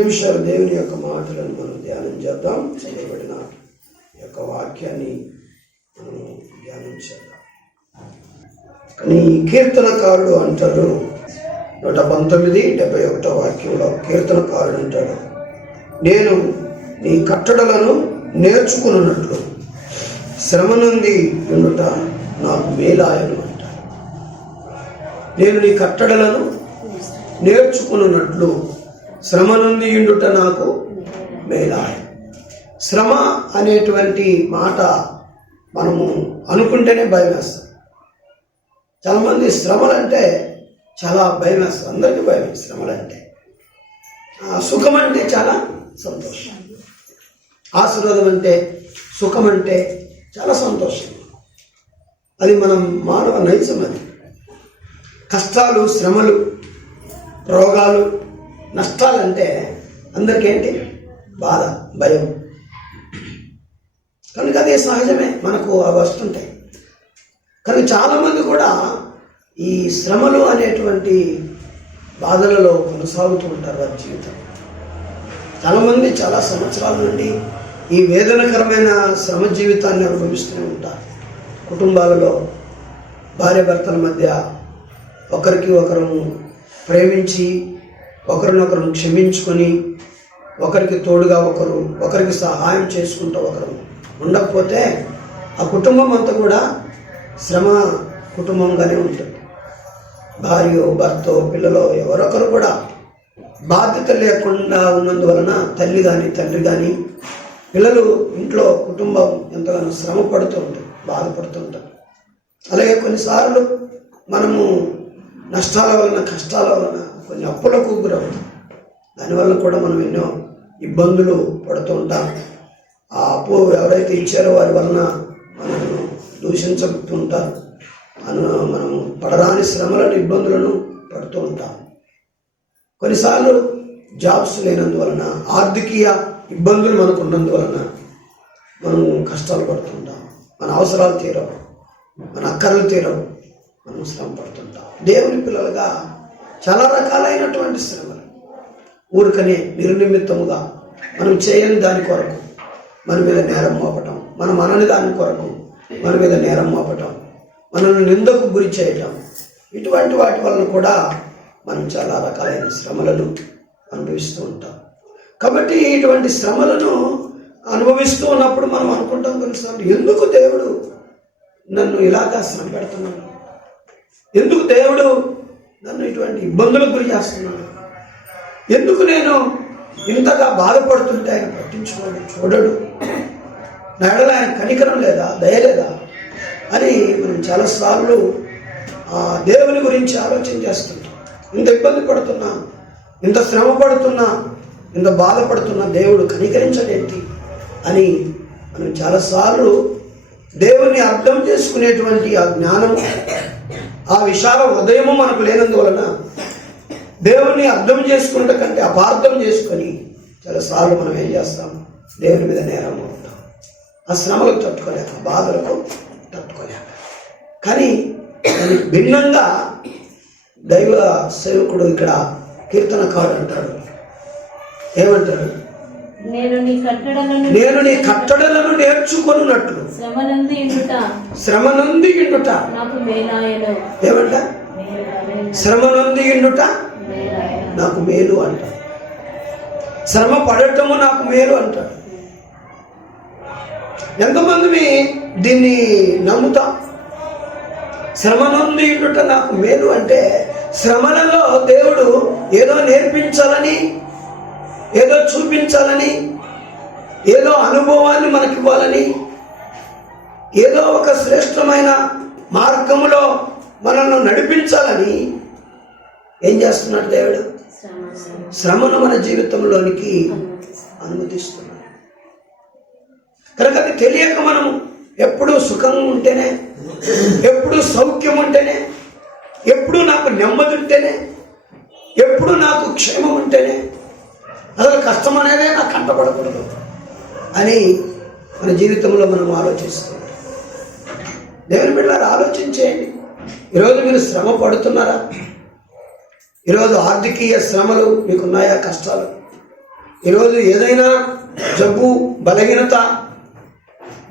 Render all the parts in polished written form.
నిమిషాలు దేవుని యొక్క మాటలను మనం ధ్యానం చేద్దాం. చేయబడిన యొక్క వాక్యాన్ని మనం ధ్యానం చేద్దాం. కానీ కీర్తనకారుడు అంటాడు 119:71 వాక్యంలో కీర్తనకారుడు అంటాడు, నేను నీ కట్టడలను నేర్చుకున్నట్లు శ్రమ నుండి ఉండుట నాకు మేలాయను అంటాడు. నేను నీ కట్టడలను నేర్చుకున్నట్లు శ్రమ నుండి ఉండుట నాకు మేలాయను. శ్రమ అనేటువంటి మాట మనము అనుకుంటేనే భయం వేస్తాం. చాలామంది శ్రమలంటే చాలా భయం వేస్తారు. అందరికీ భయం శ్రమలంటే. సుఖం అంటే చాలా సంతోషం, ఆశీర్వాదం అంటే, సుఖం అంటే చాలా సంతోషం. అది మనం మానవ నైజం. అది కష్టాలు, శ్రమలు, రోగాలు, నష్టాలంటే అందరికేంటి? బాధ, భయం. కనుక అదే సహజమే, మనకు అవి వస్తుంటాయి. కానీ చాలామంది కూడా ఈ శ్రమలు అనేటువంటి బాధలలో కొనసాగుతూ ఉంటారు వారి జీవితం. చాలామంది చాలా సంవత్సరాల నుండి ఈ వేదనకరమైన శ్రమ జీవితాన్ని అనుభవిస్తూనే ఉంటారు. కుటుంబాలలో భార్యాభర్తల మధ్య ఒకరికి ఒకరు ప్రేమించి ఒకరినొకరు క్షమించుకొని ఒకరికి తోడుగా ఒకరికి సహాయం చేసుకుంటూ ఒకరు ఉండకపోతే ఆ కుటుంబం అంతా కూడా శ్రమ కుటుంబంగానే ఉంటుంది. భార్య, భర్త, పిల్లలు ఎవరొకరు కూడా బాధ్యత లేకుండా ఉన్నందువలన తల్లి కానీ తండ్రి కానీ పిల్లలు ఇంట్లో కుటుంబం ఎంతగానో శ్రమ పడుతూ ఉంటుంది, బాధపడుతూ ఉంటారు. అలాగే కొన్నిసార్లు మనము నష్టాల వలన, కష్టాల వలన, కొన్ని అప్పులకు గురవుతాం. దానివల్ల కూడా మనం ఎన్నో ఇబ్బందులు పడుతూ ఉంటాం. ఆ అప్పు ఎవరైతే ఇచ్చారో వారి వలన మనము దూషించుతూ ఉంటారు. మనము పడరాని శ్రమలను, ఇబ్బందులను పడుతూ ఉంటాం. కొన్నిసార్లు జాబ్స్ లేనందువలన, ఆర్థికీయ ఇబ్బందులు మనకు ఉన్నందువలన మనం కష్టాలు పడుతుంటాం. మన అవసరాలు తీరవు, మన అక్కర్లు తీరవు, మనం శ్రమ పడుతుంటాం. దేవుని పిల్లలుగా చాలా రకాలైనటువంటి శ్రమలు ఊరికనే నిర్నిమిత్తముగా మనం చేయని దాని కొరకు మన మీద నేరం మోపటం, మనం అనని దాని కొరకు మన మీద నేరం మోపటం, మనల్ని నిందకు గురి చేయటం, ఇటువంటి వాటి వలన కూడా మనం చాలా రకాలైన శ్రమలను అనుభవిస్తూ ఉంటాం. కాబట్టి ఇటువంటి శ్రమలను అనుభవిస్తూ ఉన్నప్పుడు మనం అనుకుంటాం కొన్నిసార్లు, ఎందుకు దేవుడు నన్ను ఇలాగా శ్రమ పెడుతున్నాడు, ఎందుకు దేవుడు నన్ను ఇటువంటి ఇబ్బందులకు గురి చేస్తున్నాడు, ఎందుకు నేను ఇంతగా బాధపడుతుంటే ఆయన పట్టించుకోడు, చూడడు, నా ఎడల ఆయన కనికరం లేదా, దయ లేదా అని మనం చాలాసార్లు దేవుని గురించి ఆలోచన చేస్తుంటాం. ఇంత ఇబ్బంది పడుతున్నా, ఇంత శ్రమ పడుతున్నా, ఇంత బాధపడుతున్నా దేవుడు కనికరించడేంటి అని మనం చాలాసార్లు దేవుని అర్థం చేసుకునేటువంటి ఆ జ్ఞానము, ఆ విశాల హృదయము మనకు లేనందువలన దేవుని అర్థం చేసుకున్నట కంటే అపార్థం చేసుకొని చాలాసార్లు మనం ఏం చేస్తాం? దేవుని మీద నేరం అవుతాం. ఆ శ్రమలకు తట్టుకోలేక, బాధలకు తట్టుకోలేక. కానీ దానికి భిన్నంగా దైవ సేవకుడు ఇక్కడ కీర్తనకారుడు అంటాడు, ఏమంటాడు? నేను నీ కట్టడలను నేర్చుకొనున్నట్లు శ్రమ నుండి ఇండుట నాకు మేలాయను. ఏమంట? శ్రమ నుండి ఇండుట నాకు మేలు అంట. శ్రమ పడటము నాకు మేలు అంటాడు. ఎంతమంది దీన్ని నమ్ముతాం? శ్రమ నుండి ఇండుట నాకు మేలు అంటే శ్రమలలో దేవుడు ఏదో నేర్పించాలని, ఏదో చూపించాలని, ఏదో అనుభవాన్ని మనకివ్వాలని, ఏదో ఒక శ్రేష్టమైన మార్గములో మనల్ని నడిపించాలని ఏం చేస్తున్నాడు దేవుడు? శ్రమను మన జీవితంలోనికి అనుమతిస్తున్నాడు. కనుక అది తెలియక మనము ఎప్పుడూ సుఖంగా ఉంటేనే, ఎప్పుడూ సౌఖ్యం ఉంటేనే, ఎప్పుడూ నాకు నెమ్మది ఉంటేనే, ఎప్పుడూ నాకు క్షేమం ఉంటేనే, అసలు కష్టం అనేదే నాకు కంటపడకూడదు అని మన జీవితంలో మనం ఆలోచిస్తున్నాం. దేవుని బిడ్డలారా, ఆలోచించేయండి. ఈరోజు మీరు శ్రమ పడుతున్నారా? ఈరోజు ఆర్థికీయ శ్రమలు మీకున్నాయా? కష్టాలు ఈరోజు ఏదైనా జబ్బు బలహీనత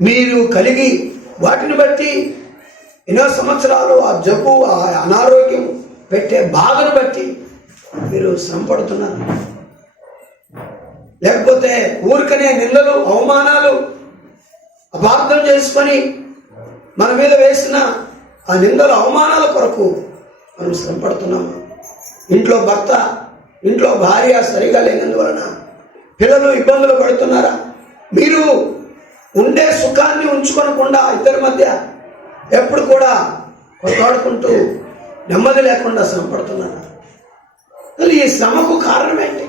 మీరు కలిగి వాటిని బట్టి ఎన్నో సంవత్సరాలు ఆ జబ్బు ఆ అనారోగ్యం పెట్టే బాధను బట్టి మీరు శ్రమ పడుతున్నారు. లేకపోతే ఊరికనే నిందలు అవమానాలు అపార్థం చేసుకొని మన మీద వేసిన ఆ నిందలు అవమానాల కొరకు మనం శ్రమ పడుతున్నాము. ఇంట్లో భర్త ఇంట్లో భార్య సరిగా లేనందువలన పిల్లలు ఇబ్బందులు పడుతున్నారా? మీరు ఉండే సుఖాన్ని ఉంచుకోనకుండా ఇద్దరి మధ్య ఎప్పుడు కూడా కొట్లాడుకుంటూ నెమ్మది లేకుండా శ్రమ పడుతున్నారా? అసలు ఈ శ్రమకు కారణం ఏంటి?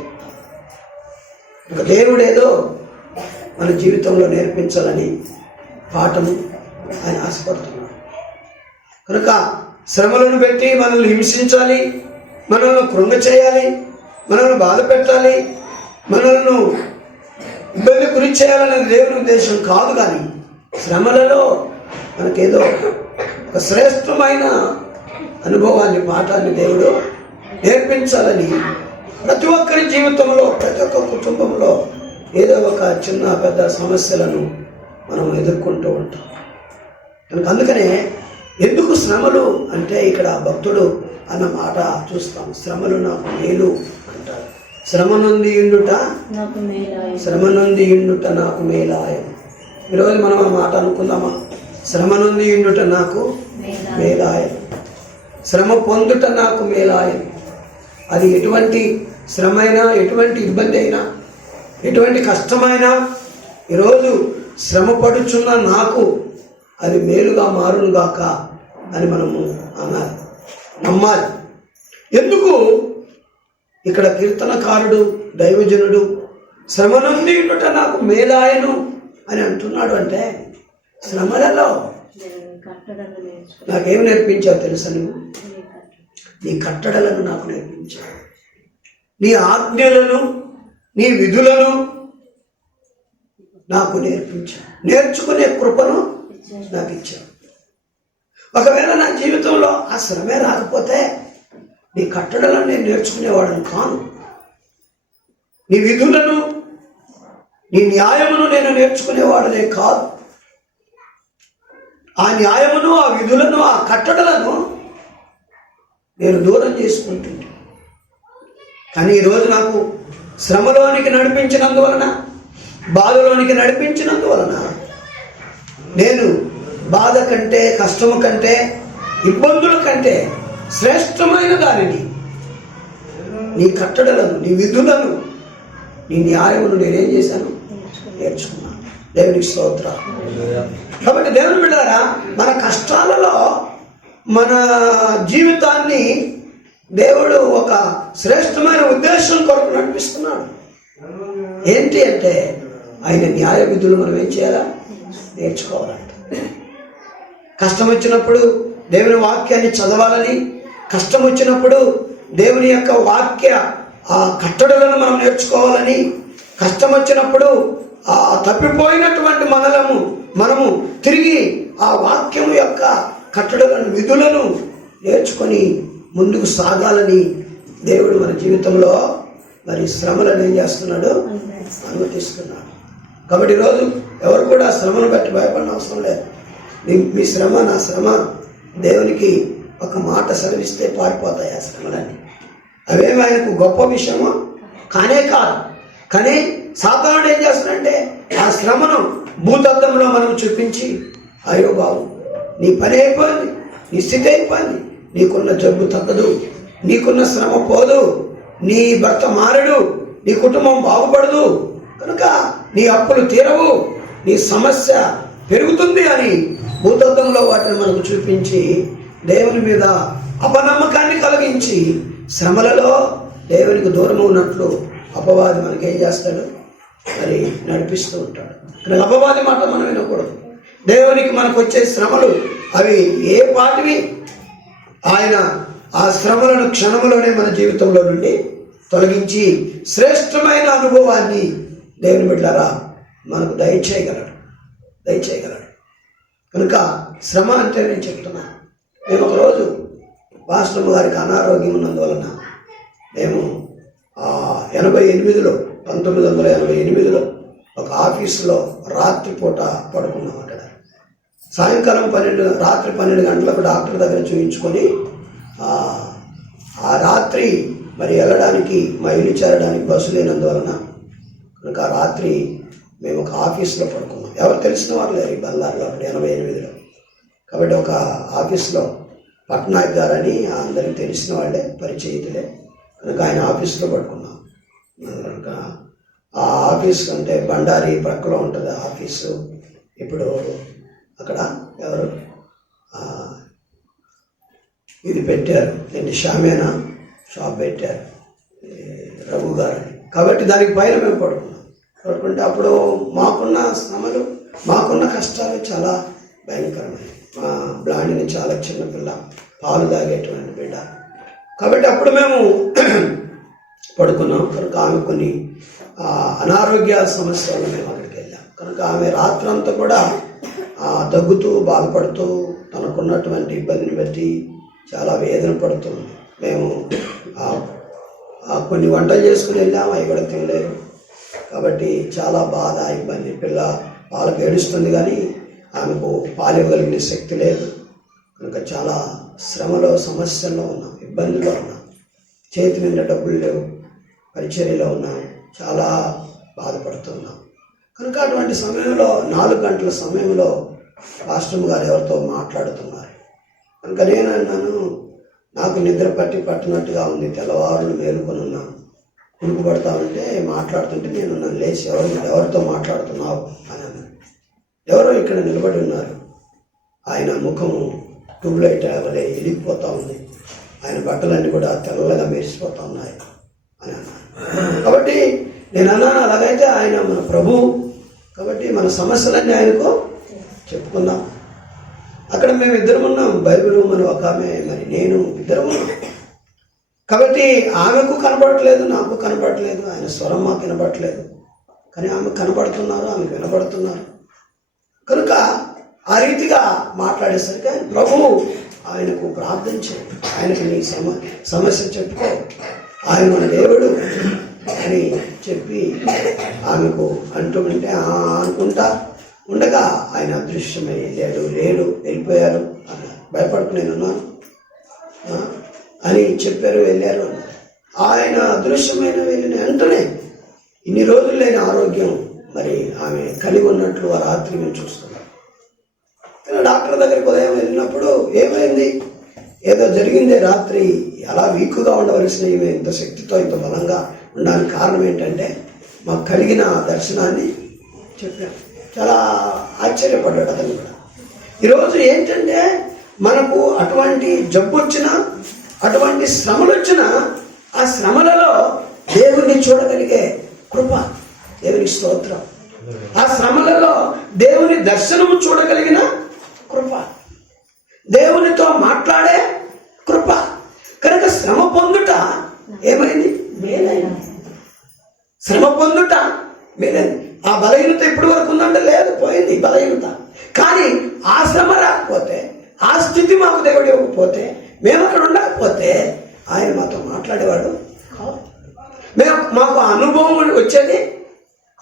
ఒక దేవుడేదో మన జీవితంలో నేర్పించాలని పాఠము ఆయన ఆశపడుతున్నాడు. కనుక శ్రమలను పెట్టి మనల్ని హింసించాలి, మనల్ని కృంగ చేయాలి, మనల్ని బాధ పెట్టాలి, మనల్ని ఇబ్బంది గురి చేయాలనేది దేవుని ఉద్దేశం కాదు. కానీ శ్రమలలో మనకేదో ఒక శ్రేష్టమైన అనుభవాన్ని పాఠాన్ని దేవుడు నేర్పించాలని ప్రతి ఒక్కరి జీవితంలో ప్రతి ఒక్క కుటుంబంలో ఏదో ఒక చిన్న పెద్ద సమస్యలను మనం ఎదుర్కొంటూ ఉంటాం. కనుక అందుకనే ఎందుకు శ్రమలు అంటే ఇక్కడ భక్తుడు అన్న మాట చూస్తాం. శ్రమలు నాకు మేలు అంటాడు. శ్రమ నుండి ఇండుట నాకు మేలాయం. ఈరోజు మనం ఆ మాట అనుకుందామా? శ్రమ నుండి ఇండుట నాకు మేలాయం, శ్రమ పొందుట నాకు మేలాయం. అది ఎటువంటి శ్రమ అయినా, ఎటువంటి ఇబ్బంది అయినా, ఎటువంటి కష్టమైనా ఈరోజు శ్రమ పడుచున్న నాకు అది మేలుగా మారునుగాక అని మనము అన్నారు, నమ్మాలి. ఎందుకు ఇక్కడ కీర్తనకారుడు దైవజనుడు శ్రమ నుండి ఉండుట నాకు మేలాయను అని అంటున్నాడు అంటే, శ్రమలలో నాకేం నేర్పించావు తెలుసా? నువ్వు నీ కట్టడలను నాకు నేర్పించావు, నీ ఆజ్ఞలను నీ విధులను నాకు నేర్పించావు, నేర్చుకునే కృపను నాకు ఇచ్చావు. ఒకవేళ నా జీవితంలో ఆ శ్రమే రాకపోతే నీ కట్టడలను నేను నేర్చుకునేవాడను కాను. నీ విధులను నీ న్యాయమును నేను నేర్చుకునేవాడనే కాదు. ఆ న్యాయమును ఆ విధులను ఆ కట్టడలను నేను దూరం చేసుకుంటుంటే, కానీ ఈరోజు నాకు శ్రమలోనికి నడిపించినందువలన, బాధలోనికి నడిపించినందువలన నేను బాధ కంటే, కష్టము కంటే, ఇబ్బందుల కంటే శ్రేష్టమైన దానిని, నీ కట్టడలను, నీ విధులను, నీ న్యాయమును నేనేం చేశాను? నేర్చుకున్నాను. దేవునికి స్తోత్రం. కాబట్టి దేవుని బిడ్డలారా, మన కష్టాలలో మన జీవితాన్ని దేవుడు ఒక శ్రేష్టమైన ఉద్దేశం కొరకు నడిపిస్తున్నాడు. ఏంటి అంటే ఆయన న్యాయ విధులు మనం ఏం చేయాలా? నేర్చుకోవాలంట. కష్టం వచ్చినప్పుడు దేవుని వాక్యాన్ని చదవాలని, కష్టం వచ్చినప్పుడు దేవుని యొక్క వాక్య ఆ కట్టడలను మనం నేర్చుకోవాలని, కష్టం వచ్చినప్పుడు ఆ తప్పిపోయినటువంటి మనము తిరిగి ఆ వాక్యం యొక్క కట్టడలను, విధులను నేర్చుకొని ముందుకు సాగాలని దేవుడు మన జీవితంలో మరి శ్రమలను ఏం చేస్తున్నాడు? అనుమతిస్తున్నాడు. కాబట్టి ఈరోజు ఎవరు కూడా శ్రమను బట్టి భయపడిన అవసరం లేదు. మీ శ్రమ, నా శ్రమ దేవునికి ఒక మాట సెలవిస్తే పారిపోతాయి ఆ శ్రమలన్నీ. అవేమి ఆయనకు గొప్ప విషయమో కానే కాదు. కానీ సాతానుడు ఏం చేస్తాడంటే ఆ శ్రమను భూతత్వంలో మనం చూపించి, అయ్యో బాబు నీ పని అయిపోయింది, నీ స్థితి అయిపోయింది, నీకున్న జబ్బు తగ్గదు, నీకున్న శ్రమ పోదు, నీ భర్త మారడు, నీ కుటుంబం బాగుపడదు, కనుక నీ అప్పులు తీరవు, నీ సమస్య పెరుగుతుంది అని భూతత్వంలో వాటిని మనకు చూపించి దేవుని మీద అపనమ్మకాన్ని కలిగించి శ్రమలలో దేవునికి దూరం ఉన్నట్లు అపవాది మనకేం చేస్తాడు? మరి నడిపిస్తూ ఉంటాడు. కానీ అపవాది మాట మనం వినకూడదు. దేవునికి మనకు వచ్చే శ్రమలు అవి ఏ పాటివి? ఆయన ఆ శ్రమలను క్షణములోనే మన జీవితంలో నుండి తొలగించి శ్రేష్టమైన అనుభవాన్ని దేవుని బిడ్డలారా మనకు దయచేయగలడు. కనుక శ్రమ అంటే నేను చెప్తున్నాను. మేము ఒకరోజు పాస్టర్ గారికి అనారోగ్యం ఉన్నందువలన మేము 88లో 1988లో ఒక ఆఫీసులో రాత్రిపూట పడుకున్నాం అక్కడ. సాయంకాలం రాత్రి 12 గంటలకు డాక్టర్ దగ్గర చూయించుకొని ఆ రాత్రి మరి వెళ్ళడానికి మా ఇల్లు చేరడానికి బస్సు లేనందువలన కనుక ఆ రాత్రి మేము ఒక ఆఫీస్లో పడుకున్నాం. ఎవరు తెలిసిన వారు లేరు ఈ బళ్ళారిలో 88లో. కాబట్టి ఒక ఆఫీస్లో పట్నాయక్ గారని అందరికి తెలిసిన వాళ్ళే, పరిచయితులే, కనుక ఆయన ఆఫీస్లో పడుకున్నాం. కనుక ఆ ఆఫీస్ అంటే బండారి ప్రక్కలో ఉంటుంది ఆఫీసు. ఇప్పుడు అక్కడ ఎవరు ఇది పెట్టారు, ఏంటి షామేనా షాప్ పెట్టారు రఘు గారని. కాబట్టి దానికి పైన మేము పడుకుంటే అప్పుడు మాకున్న శ్రమలు, మాకున్న కష్టాలు చాలా భయంకరమైనవి. మా బ్లాండిని చాలా చిన్నపిల్ల, పాలు తాగేటువంటి బిడ్డ. కాబట్టి అప్పుడు మేము పడుకున్నాం. కనుక ఆమె కొన్ని అనారోగ్య సమస్యలు మేము అక్కడికి వెళ్ళాం. కనుక ఆమె రాత్రంతా కూడా దగ్గుతూ బాధపడుతూ తనకున్నటువంటి ఇబ్బందిని బట్టి చాలా వేదన పడుతుంది. మేము కొన్ని వంటలు చేసుకుని వెళ్ళాము, అవి కూడా తినలేదు. కాబట్టి చాలా బాధ, ఇబ్బంది. పిల్ల పాలకు ఏడుస్తుంది కానీ ఆమెకు పాలు ఇవ్వగలిగిన శక్తి లేదు. కనుక చాలా శ్రమలో, సమస్యల్లో ఉన్నాం, ఇబ్బందుల్లో ఉన్నాం. చేతి నిండా డబ్బులు లేవు, పరిచర్యలో ఉన్నాం, చాలా బాధపడుతున్నాం. కనుక అటువంటి సమయంలో 4 గంటల సమయంలో పాస్టర్ గారు ఎవరితో మాట్లాడుతున్నారు. కనుక నేను అన్నాను, నాకు నిద్ర పట్టినట్టుగా ఉంది, తెల్లవారులు మేలుకొని ఉన్నాను, కునుకు పడతా ఉంటే మాట్లాడుతుంటే నేను నన్ను లేచి ఎవరితో మాట్లాడుతున్నావు అని అన్నాను. ఎవరో ఇక్కడ నిలబడి ఉన్నారు, ఆయన ముఖము ట్యూబ్లైట్ వలె వెలిగిపోతూ ఉంది, ఆయన బట్టలన్నీ కూడా తెల్లగా మెరిసిపోతూ ఉన్నాయి అని అన్నాను. కాబట్టి నేను అన్నాను, అలాగైతే ఆయన మన ప్రభువు, కాబట్టి మన సమస్యలన్నీ ఆయనకు చెప్పుకుందాం. అక్కడ మేము ఇద్దరం ఉన్నాం, బైబిల్ మన ఒక ఆమె, మరి నేను, ఇద్దరం ఉన్నాం. కాబట్టి ఆమెకు కనబడట్లేదు, నాకు కనబడట్లేదు, ఆయన స్వరం మాకు వినబడట్లేదు. కానీ ఆమె కనబడుతున్నారు, ఆమె వినబడుతున్నారు. కనుక ఆ రీతిగా మాట్లాడేసరికి ఆయన ప్రభువు, ఆయనకు ప్రార్థన చేయండి, ఆయనకు నీ సమస్య చెప్పుకో, ఆయన మన దేవుడు అని చెప్పి ఆమెకు అంటూ ఉంటే అనుకుంటా ఉండగా ఆయన అదృశ్యమై లేడు వెళ్ళిపోయారు అన్నారు. భయపడుకు నేనున్నాను అని చెప్పారు, వెళ్ళారు అన్నారు. ఆయన అదృశ్యమైన వెళ్ళిన వెంటనే ఇన్ని రోజులు లేని ఆరోగ్యం మరి ఆమె కలిగి ఉన్నట్లు ఆ రాత్రి మేము చూస్తున్నాం. డాక్టర్ దగ్గరికి ఉదయం వెళ్ళినప్పుడు ఏమైంది, ఏదో జరిగిందే, రాత్రి అలా వీక్గా ఉండవలసిన ఈమె ఇంత శక్తితో ఇంత బలంగా ఉండడానికి కారణం ఏంటంటే మాకు కలిగిన దర్శనాన్ని చెప్పాం. చాలా ఆశ్చర్యపడ్డాడు అతను కూడా. ఈరోజు ఏంటంటే మనకు అటువంటి జబ్బు వచ్చినా, అటువంటి శ్రమలు వచ్చినా, ఆ శ్రమలలో దేవుణ్ణి చూడగలిగే కృప, దేవుని స్తోత్రం. ఆ శ్రమలలో దేవుని దర్శనము చూడగలిగిన కృప, దేవునితో మాట్లాడే కృప. కనుక శ్రమ పొందుట ఏమైంది, మేలైంది. శ్రమ పొందుట మేలైంది. ఆ బలహీనత ఇప్పటి వరకు ఉందంటే లేదు, పోయింది బలహీనత. కానీ ఆ శ్రమ రాకపోతే, ఆ స్థితి మాకు దేవుడు ఇవ్వకపోతే, మేము అక్కడ ఉండకపోతే ఆయన మాతో మాట్లాడేవాడు కాదు, మాకు అనుభవం వచ్చేది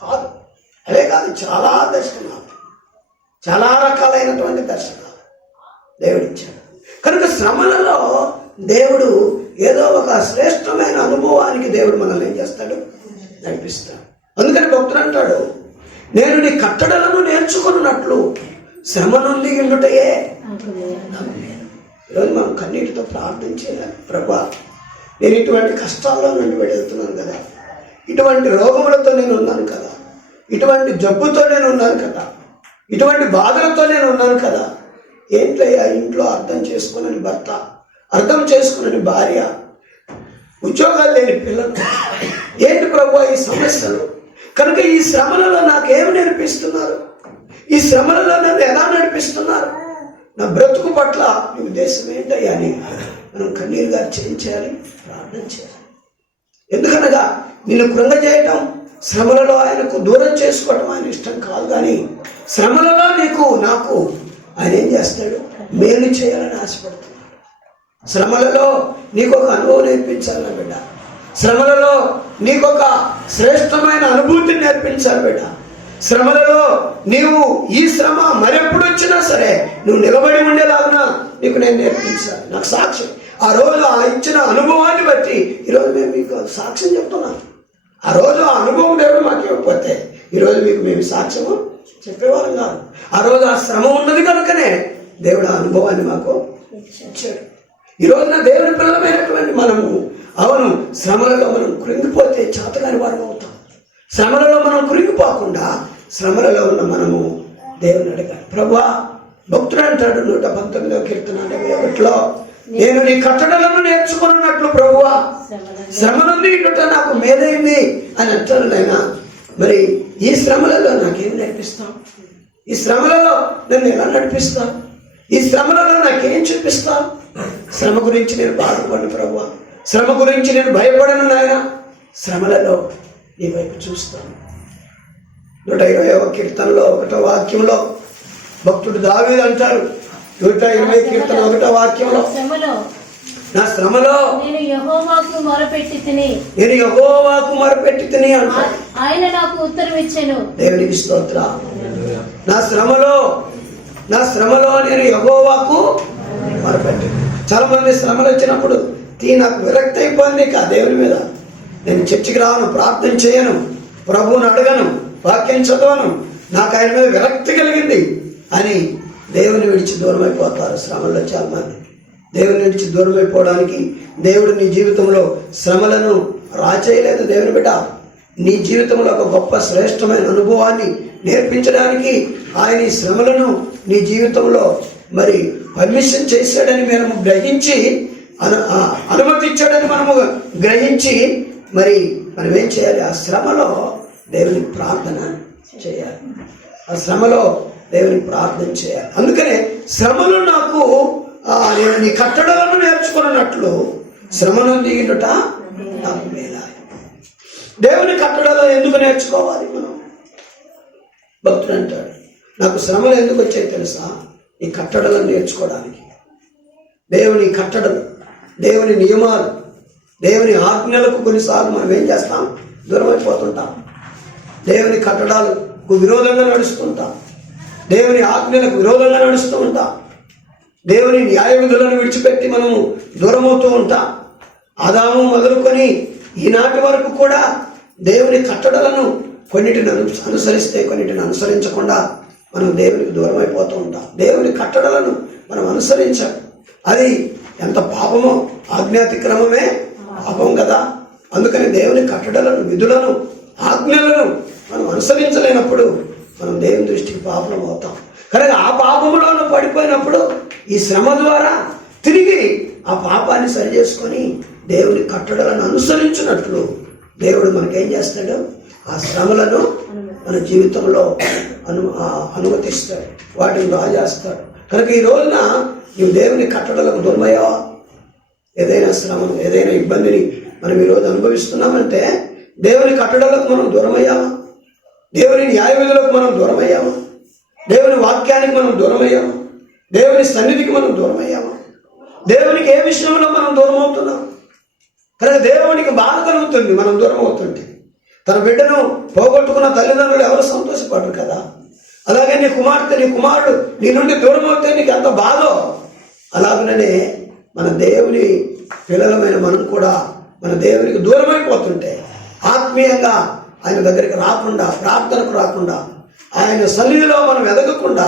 కాదు. అదే కాదు, చాలా దర్శనాలు, చాలా రకాలైనటువంటి దర్శనాలు దేవుడు ఇచ్చాడు. కనుక శ్రమలలో దేవుడు ఏదో ఒక శ్రేష్టమైన అనుభవానికి దేవుడు మనల్ని ఏం చేస్తాడు, నడిపిస్తాడు. అందుకని భక్తుడు అంటాడు, నేను నీ కట్టడలను నేర్చుకున్నట్లు శ్రమ నుండి ఉండుటయే. ఈరోజు మనం కన్నీటితో ప్రార్థన చేయాలి. ప్రభా, నేను ఇటువంటి కష్టాల్లో నుండి వెళ్తున్నాను కదా, ఇటువంటి రోగములతో నేను ఉన్నాను కదా, ఇటువంటి జబ్బుతో నేను ఉన్నాను కదా, ఇటువంటి బాధలతో నేను ఉన్నాను కదా. ఏంటయ్యా, ఇంట్లో అర్థం చేసుకునని భర్త, అర్థం చేసుకునని భార్య, ఉద్యోగాలు లేని పిల్లలు, ఏంటి ప్రభు ఈ సమస్యలు? కనుక ఈ శ్రమలలో నాకేమి నేర్పిస్తున్నారు, ఈ శ్రమలలో నన్ను ఎలా నడిపిస్తున్నారు, నా బ్రతుకు పట్ల నీ ఉద్దేశం ఏంటయ్యా అని మనం కన్నీరుగా చేయించాలి, ప్రార్థన చేయాలి. ఎందుకనగా నిన్ను కృంగజేయటం, శ్రమలలో ఆయనకు దూరం చేసుకోవటం ఆయన ఇష్టం కాదు. కానీ శ్రమలలో నీకు నాకు ఆయన ఏం చేస్తాడు, మేలు చేయాలని ఆశపడుతున్నాడు. శ్రమలలో నీకు ఒక అనుభవం నేర్పించాలి బిడ్డ. శ్రమలలో నీకొక శ్రేష్టమైన అనుభూతిని నేర్పించాలి బిడ్డ. శ్రమలలో నీవు ఈ శ్రమ మరెప్పుడు వచ్చినా సరే నువ్వు నిలబడి ఉండేలాగా నీకు నేను నేర్పించాను. నాకు సాక్ష్యం ఆ రోజు ఆ ఇచ్చిన అనుభవాన్ని బట్టి ఈరోజు మేము మీకు సాక్ష్యం చెప్తున్నాను. ఆ రోజు ఆ అనుభవం దేవుడు మాకు ఇవ్వకపోతే ఈరోజు మీకు మేము సాక్ష్యము చెప్పేవాళ్ళం కాదు. ఆ రోజు ఆ శ్రమ ఉన్నది కనుకనే దేవుడు ఆ అనుభవాన్ని మాకు ఇచ్చాడు. ఈ రోజున దేవుని పిల్లలమైనటువంటి మనము అవును శ్రమలలో మనం కృంగిపోతే చేతగాని వారం అవుతాం. శ్రమలలో మనం కృంగిపోకుండా శ్రమలలో ఉన్న మనము దేవుని అడగాలి. ప్రభువా, భక్తుడు అంటాడు 119వ కీర్తన 81లో, నేను నీ కట్టడలను నేర్చుకున్నట్లు ప్రభువా శ్రమ నుండి ఇండుట నాకు మేలైంది అని అంటాడు నాయన. మరి ఈ శ్రమలలో నాకేం నేర్పిస్తాం? ఈ శ్రమలలో నన్ను ఎలా నడిపిస్తాం? ఈ శ్రమలలో నాకేం చూపిస్తాం? శ్రమ గురించి నేను బాధపడను ప్రభువా, శ్రమ గురించి నేను భయపడను నాయన. శ్రమలలో నీ వైపు చూస్తాను. 120వ కీర్తనలో 1వ వాక్యంలో భక్తుడు దావీదు అంటారు, 120 కీర్తన 1వ వాక్యంలో, నా శ్రమలో నేను యెహోవాకు మొరపెట్టి తిని అంటారు. ఆయన నాకు ఉత్తరం ఇచ్చెను. దేవునికి స్తోత్రం. నా శ్రమలో నేను యెహోవాకు మొరపెట్టి. చాలా మంది శ్రమలు వచ్చినప్పుడు నాకు విరక్తి అయిపోయింది ఆ దేవుని మీద, నేను చర్చికి రాను, ప్రార్థన చేయను, ప్రభువుని అడగను, వాక్యం చదవను, నాకు ఆయన మీద విరక్తి కలిగింది అని దేవుని విడిచి దూరం అయిపోతారు. శ్రమల్లో చాలా మంది దేవుని విడిచి దూరం అయిపోవడానికి దేవుడు నీ జీవితంలో శ్రమలను రాచేయలేదు. దేవుని బిడ్డ, నీ జీవితంలో ఒక గొప్ప శ్రేష్టమైన అనుభవాన్ని నేర్పించడానికి ఆయన ఈ శ్రమలను నీ జీవితంలో మరి పర్మిషన్ చేశాడని మనము గ్రహించి, అనుమతించాడని మనము గ్రహించి మరి మనం ఏం చేయాలి? ఆ శ్రమలో దేవుని ప్రార్థన చేయాలి. ఆ శ్రమలో దేవుని ప్రార్థన చేయాలి. అందుకనే శ్రమలు నాకు నేను నీ కట్టడలను నేర్చుకున్నట్లు శ్రమ నుండి ఇండుట నాకు మేలాయి. దేవుని కట్టడలో ఎందుకు నేర్చుకోవాలి మనం? భక్తుడు అంటాడు, నాకు శ్రమలు ఎందుకు వచ్చాయి తెలుసా? ఈ కట్టడలను నేర్చుకోవడానికి. దేవుని కట్టడలు, దేవుని నియమాలు, దేవుని ఆజ్ఞలకు కొన్నిసార్లు మనం ఏం చేస్తాం? దూరం అయిపోతుంటాం. దేవుని కట్టడాలకు విరోధంగా నడుస్తుంటాం. దేవుని ఆజ్ఞలకు విరోధంగా నడుస్తూ ఉంటాం. దేవుని న్యాయ విధులను విడిచిపెట్టి మనము దూరమవుతూ ఉంటాం. ఆదాము మొదలుకొని ఈనాటి వరకు కూడా దేవుని కట్టడలను కొన్నిటిని అనుసరిస్తే కొన్నిటిని అనుసరించకుండా మనం దేవునికి దూరం అయిపోతూ ఉంటాం. దేవుని కట్టడలను మనం అనుసరించాం. అది ఎంత పాపమో, ఆజ్ఞాతిక్రమమే పాపం కదా. అందుకని దేవుని కట్టడలను, విధులను, ఆజ్ఞలను మనం అనుసరించలేనప్పుడు మనం దేవుని దృష్టికి పాపం అవుతాం. కనుక ఆ పాపములోనూ పడిపోయినప్పుడు ఈ శ్రమ ద్వారా తిరిగి ఆ పాపాన్ని సరి చేసుకొని దేవుని కట్టడలను అనుసరించినట్లు దేవుడు మనకేం చేస్తాడు? ఆ శ్రమలను మన జీవితంలో అనుమతిస్తాడు, వాటిని రాజేస్తాడు. కనుక ఈ రోజున నువ్వు దేవుని కట్టడలకు దూరమయ్యావా? ఏదైనా శ్రమను, ఏదైనా ఇబ్బందిని మనం ఈరోజు అనుభవిస్తున్నామంటే దేవుని కట్టడలకు మనం దూరమయ్యామా? దేవుని న్యాయ విధులకు మనం దూరమయ్యామా? దేవుని వాక్యానికి మనం దూరమయ్యామా? దేవుని సన్నిధికి మనం దూరమయ్యామా? దేవునికి ఏ విషయంలో మనం దూరం అవుతున్నాం? కనుక దేవునికి బాధ కలుగుతుంది మనం దూరం అవుతుంటే. తన బిడ్డను పోగొట్టుకున్న తల్లిదండ్రులు ఎవరు సంతోషపడరు కదా. అలాగే నీ కుమార్తె, నీ కుమారుడు నీ నుండి దూరం అవుతే నీకు ఎంత బాధో, అలాగనే మన దేవుని పిల్లలమైన మనం కూడా మన దేవునికి దూరం అయిపోతుంటే, ఆత్మీయంగా ఆయన దగ్గరికి రాకుండా, ప్రార్థనకు రాకుండా, ఆయన సన్నిధిలో మనం ఎదగకుండా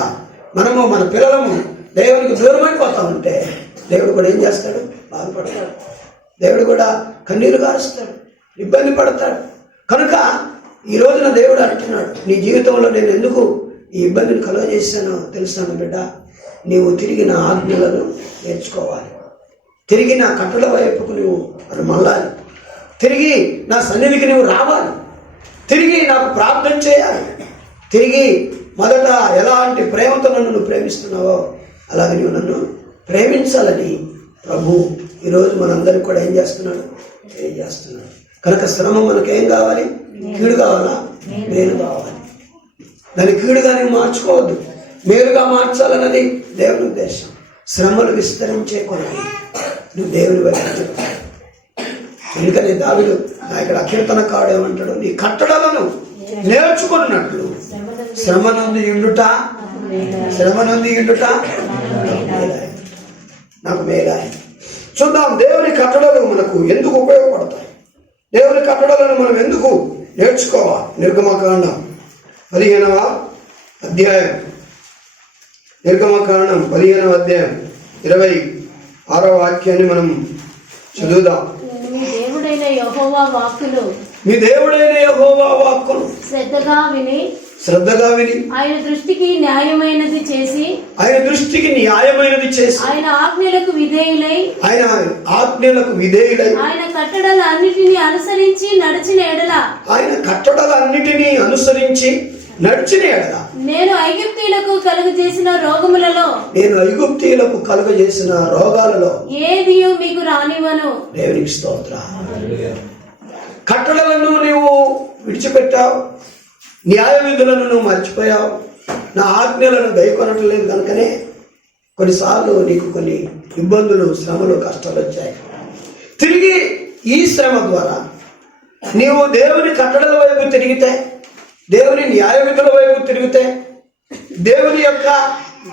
మనము మన పిల్లలము దేవునికి దూరం అయిపోతా ఉంటే దేవుడు కూడా ఏం చేస్తాడు? బాధపడతాడు. దేవుడు కూడా కన్నీరు గారుస్తాడు, ఇబ్బంది పడతాడు. కనుక ఈ రోజున దేవుడు అంటున్నాడు, నీ జీవితంలో నేను ఎందుకు ఈ ఇబ్బందిని కలుగజేశానో తెలుసాను బిడ్డ, నీవు తిరిగి నా ఆజ్ఞలను నేర్చుకోవాలి, తిరిగి నా కట్టడ వైపుకు నువ్వు మళ్ళాలి, తిరిగి నా సన్నిధికి నువ్వు రావాలి, తిరిగి నాకు ప్రార్థన చేయాలి, తిరిగి మొదట ఎలాంటి ప్రేమతో నన్ను నువ్వు ప్రేమిస్తున్నావో అలాగే నువ్వు నన్ను ప్రేమించాలని ప్రభు ఈరోజు మనందరికీ కూడా ఏం చేస్తున్నాడు? తెలియజేస్తున్నాడు. కనుక శ్రమ మనకేం కావాలి? కీడు కావాలా? మేలు కావాలి. దాన్ని కీడుగా నువ్వు మార్చుకోవద్దు, మేలుగా మార్చాలన్నది దేవుని ఉద్దేశం. శ్రమలు విస్తరించే కొనకి నువ్వు దేవుని వైపు ఎందుకని దావీదు ఇక్కడ కీర్తనకారుడు ఏమంటాడు, నీ కట్టడలను నేర్చుకున్నట్లు శ్రమ నుండి ఉండుట నాకు మేలాయి. చూద్దాం దేవుని కట్టడలు మనకు ఎందుకు ఉపయోగపడతాయి, దేవుని కట్టడలను మనం ఎందుకు నేర్చుకోవాలి. నిర్గమకాండం 15వ అధ్యాయం, నిర్గమకాండం 15వ అధ్యాయం 26వ వాక్యాన్ని మనం చదువుదాం. మీ దేవుడైన యెహోవా వాక్కులు శ్రద్ధగా విని ఆయన దృష్టికి న్యాయమైనది చేసి ఆయన ఆజ్ఞలకు విధేయులై ఆయన కట్టడలన్నిటిని అనుసరించి నడిచిన ఎడల నేను ఐగుప్తీయులకు కలుగజేసిన రోగాలలో ఏదియో మీకు రానివ్వను. దేవునికి స్తోత్రం. కట్టడలను నీవు విడిచిపెట్టావు, న్యాయ విధులను నువ్వు మర్చిపోయావు, నా ఆజ్ఞలను గైకొనటం లేదు కనుకనే కొన్నిసార్లు నీకు కొన్ని ఇబ్బందులు, శ్రమలు, కష్టాలు వచ్చాయి. తిరిగి ఈ శ్రమ ద్వారా నీవు దేవుని కట్టడల వైపు తిరిగితే, దేవుని న్యాయ విధుల వైపు తిరిగితే, దేవుని యొక్క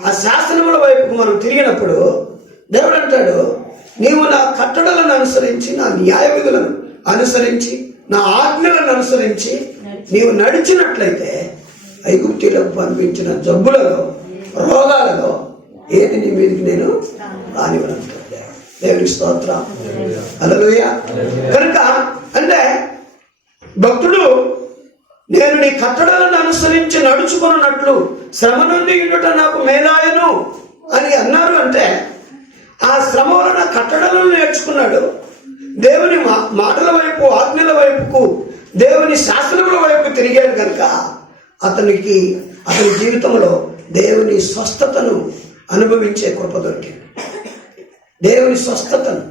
ఆ శాసనముల వైపు మనం తిరిగినప్పుడు దేవుడు అంటాడు, నీవు నా కట్టడలను అనుసరించి, నా న్యాయ విధులను అనుసరించి, నా ఆజ్ఞలను అనుసరించి నీవు నడిచినట్లయితే ఐగుప్తీయులకు పంపించిన జబ్బులలో, రోగాలలో ఏది నీ మీదకి నేను రానివ్వనంటాడు. దేవుని స్తోత్రం. హల్లెలూయా. కనుక అంటే భక్తుడు నేను నీ కట్టడలను అనుసరించి నడుచుకున్నట్లు శ్రమ నుండి ఉండుట నాకు మేలాయను అని అన్నారు. అంటే ఆ శ్రమ వలన కట్టడలను నేర్చుకున్నాడు, దేవుని మాటల వైపు, ఆజ్ఞల వైపుకు, దేవుని శాసనముల వైపు తిరిగాడు కనుక అతని జీవితంలో దేవుని స్వస్థతను అనుభవించే కృప దొరికింది. దేవుని స్వస్థతను,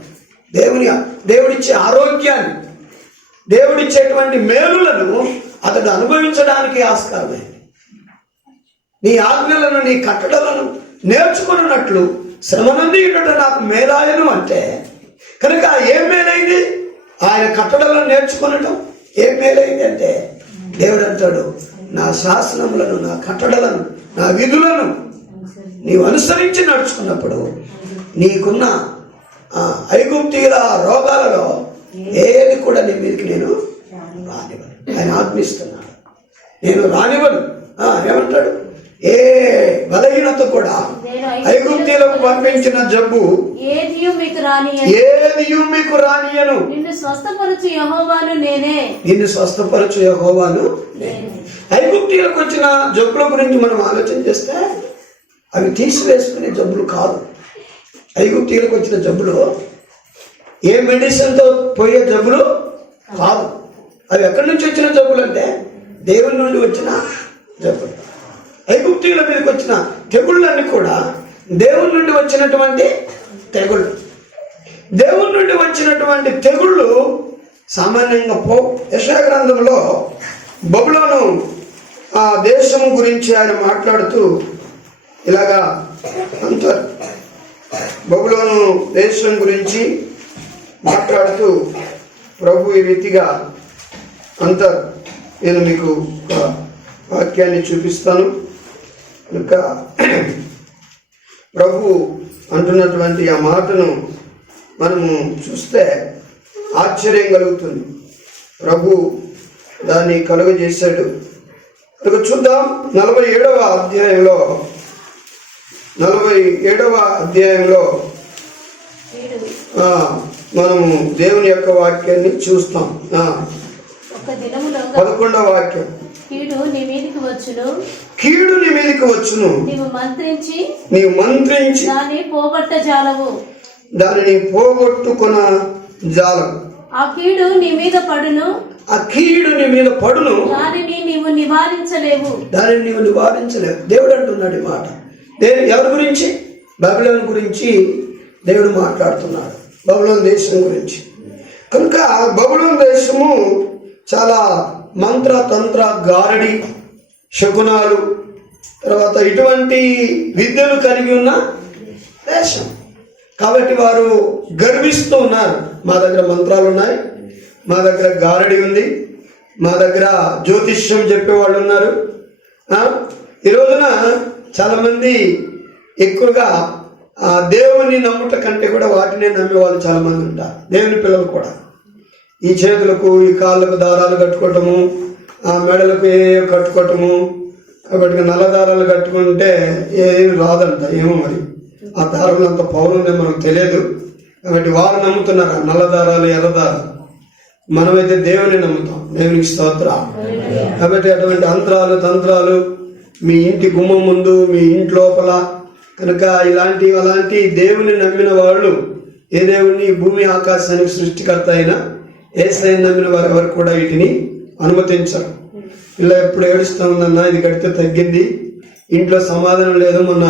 దేవుడిచ్చే ఆరోగ్యాన్ని, దేవుడిచ్చేటువంటి మేలులను అతడు అనుభవించడానికి ఆస్కారమైంది. నీ ఆజ్ఞలను, నీ కట్టడలను నేర్చుకున్నట్లు శ్రమ నుండి ఉండుట నాకు మేలాయను అంటే కనుక ఏం మేలైంది? ఆయన కట్టడలను నేర్చుకునటం ఏం మేలైంది అంటే దేవుడు అంటాడు, నా శాసనములను, నా కట్టడలను, నా విధులను నీవు అనుసరించి నడుచుకున్నప్పుడు నీకున్న ఐగుప్తీయుల రోగాలలో ఏది కూడా నీ మీదకి నేను రానివ్వను. ఆయన ఆజ్ఞిస్తున్నాడు, నేను రానివ్వను. ఏమంటాడు? ఏ బలహీనత కూడా ఐగుప్తీయులకు పంపించిన జబ్బు ఏదియు మీకు రానియను. నిన్ను స్వస్థపరచు యెహోవాను నేనే. ఐగుప్తీయులకు వచ్చిన జబ్బుల గురించి మనం ఆలోచన చేస్తే అవి తీసివేసుకునే జబ్బులు కాదు. ఐగుప్తీయులకు వచ్చిన జబ్బులు ఏ మెడిసిన్తో పోయే జబ్బులు కాదు. అవి ఎక్కడి నుంచి వచ్చిన జబ్బులు అంటే దేవుని నుండి వచ్చిన జబ్బులు. ఐగుప్తీయుల మీదకి వచ్చిన తెగుళ్ళన్నీ కూడా దేవుని నుండి వచ్చినటువంటి తెగుళ్ళు. దేవుని నుండి వచ్చినటువంటి తెగుళ్ళు సామాన్యంగా యెషయా గ్రంథంలో బబులోను ఆ దేశం గురించి ఆయన మాట్లాడుతూ ఇలాగా అంటారు. బబులోను దేశం గురించి మాట్లాడుతూ ప్రభు ఈ రీతిగా అంటారు. నేను మీకు ఒక వాక్యాన్ని చూపిస్తాను. కనుక ప్రభు అంటున్నటువంటి ఆ మాటను మనము చూస్తే ఆశ్చర్యం కలుగుతుంది. ప్రభు దాన్ని కలుగజేశాడు. కనుక చూద్దాం. 47వ అధ్యాయంలో మనము దేవుని యొక్క వాక్యాన్ని చూస్తాం. 11వ వాక్యం, కీడు నీ మీదికి వచ్చును, నీవు మంత్రించి దానిని పోగొట్టుకొన జాలము. ఆ కీడు నీ మీద పడును, దానిని నీవు నివారించలేవు. దేవుడు అంటున్నాడు ఈ మాట. ఎవరి గురించి? బబులోను గురించి దేవుడు మాట్లాడుతున్నాడు, బబులోను దేశం గురించి. కనుక బబులోను దేశము చాలా మంత్ర తంత్ర గారడి శకునాలు తర్వాత ఇటువంటి విద్యలు కలిగి ఉన్న దేశం. కాబట్టి వారు గర్విస్తూ ఉన్నారు, మా దగ్గర మంత్రాలు ఉన్నాయి, మా దగ్గర గారడి ఉంది, మా దగ్గర జ్యోతిష్యం చెప్పేవాళ్ళు ఉన్నారు. ఈ రోజున చాలామంది ఎక్కువగా దేవుని నమ్ముట కంటే కూడా వాటినే నమ్మే వాళ్ళు చాలామంది ఉంటారు. దేవుని పిల్లలు కూడా ఈ చేతులకు ఈ కాళ్ళకు దారాలు కట్టుకోవటము, ఆ మెడలకు కట్టుకోవటము, కాబట్టి నల్ల దారాలు కట్టుకుంటే ఏమి రాదంట. ఏమో మరి ఆ దారాలు అంత పౌరుందే మనకు తెలియదు. కాబట్టి వారు నమ్ముతున్నారు నల్ల దారాలు, ఎర్ర దారాలు. మనమైతే దేవుని నమ్ముతాం. దేవునికి స్తోత్రం. కాబట్టి అటువంటి అంతరాలు తంత్రాలు మీ ఇంటి గుమ్మం ముందు, మీ ఇంటి లోపల కనుక అలాంటి దేవుని నమ్మిన వాళ్ళు, ఏ దేవుని భూమి ఆకాశానికి సృష్టికర్త అయినా యేసయ్యను నమ్మిన వారు ఎవరు కూడా వీటిని అనుమతించరు. పిల్ల ఎప్పుడు ఏడుస్తూ ఉందన్నా, ఇది కడితే తగ్గింది, ఇంట్లో సమాధానం లేదు, మొన్న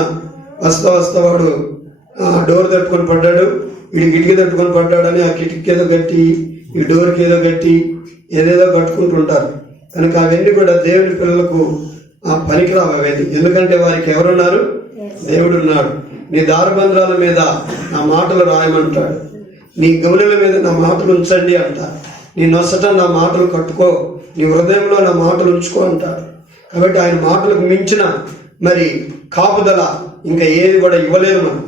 వస్తా వాడు డోర్ తట్టుకొని పడ్డాడు, వీడి కిటికీ తట్టుకొని పడ్డాడని ఆ కిటికీ ఏదో కట్టి, ఈ డోర్కి ఏదో కట్టి ఏదేదో కట్టుకుంటుంటారు. కనుక అవన్నీ కూడా దేవుని పిల్లలకు పనికిరావు అవన్నీ. ఎందుకంటే వారికి ఎవరున్నారు? దేవుడు ఉన్నాడు. నీ దారబంధ్రాల మీద నా మాటలు రాయమంటాడు, నీ గౌనెల మీద నా మాటలు ఉంచండి అంటారు, నీ నొసట నా మాటలు కట్టుకో, నీ హృదయంలో నా మాటలు ఉంచుకో అంటాడు. కాబట్టి ఆయన మాటలకు మించిన మరి కాపుదల ఇంకా ఏది కూడా ఇవ్వలేదు మనం.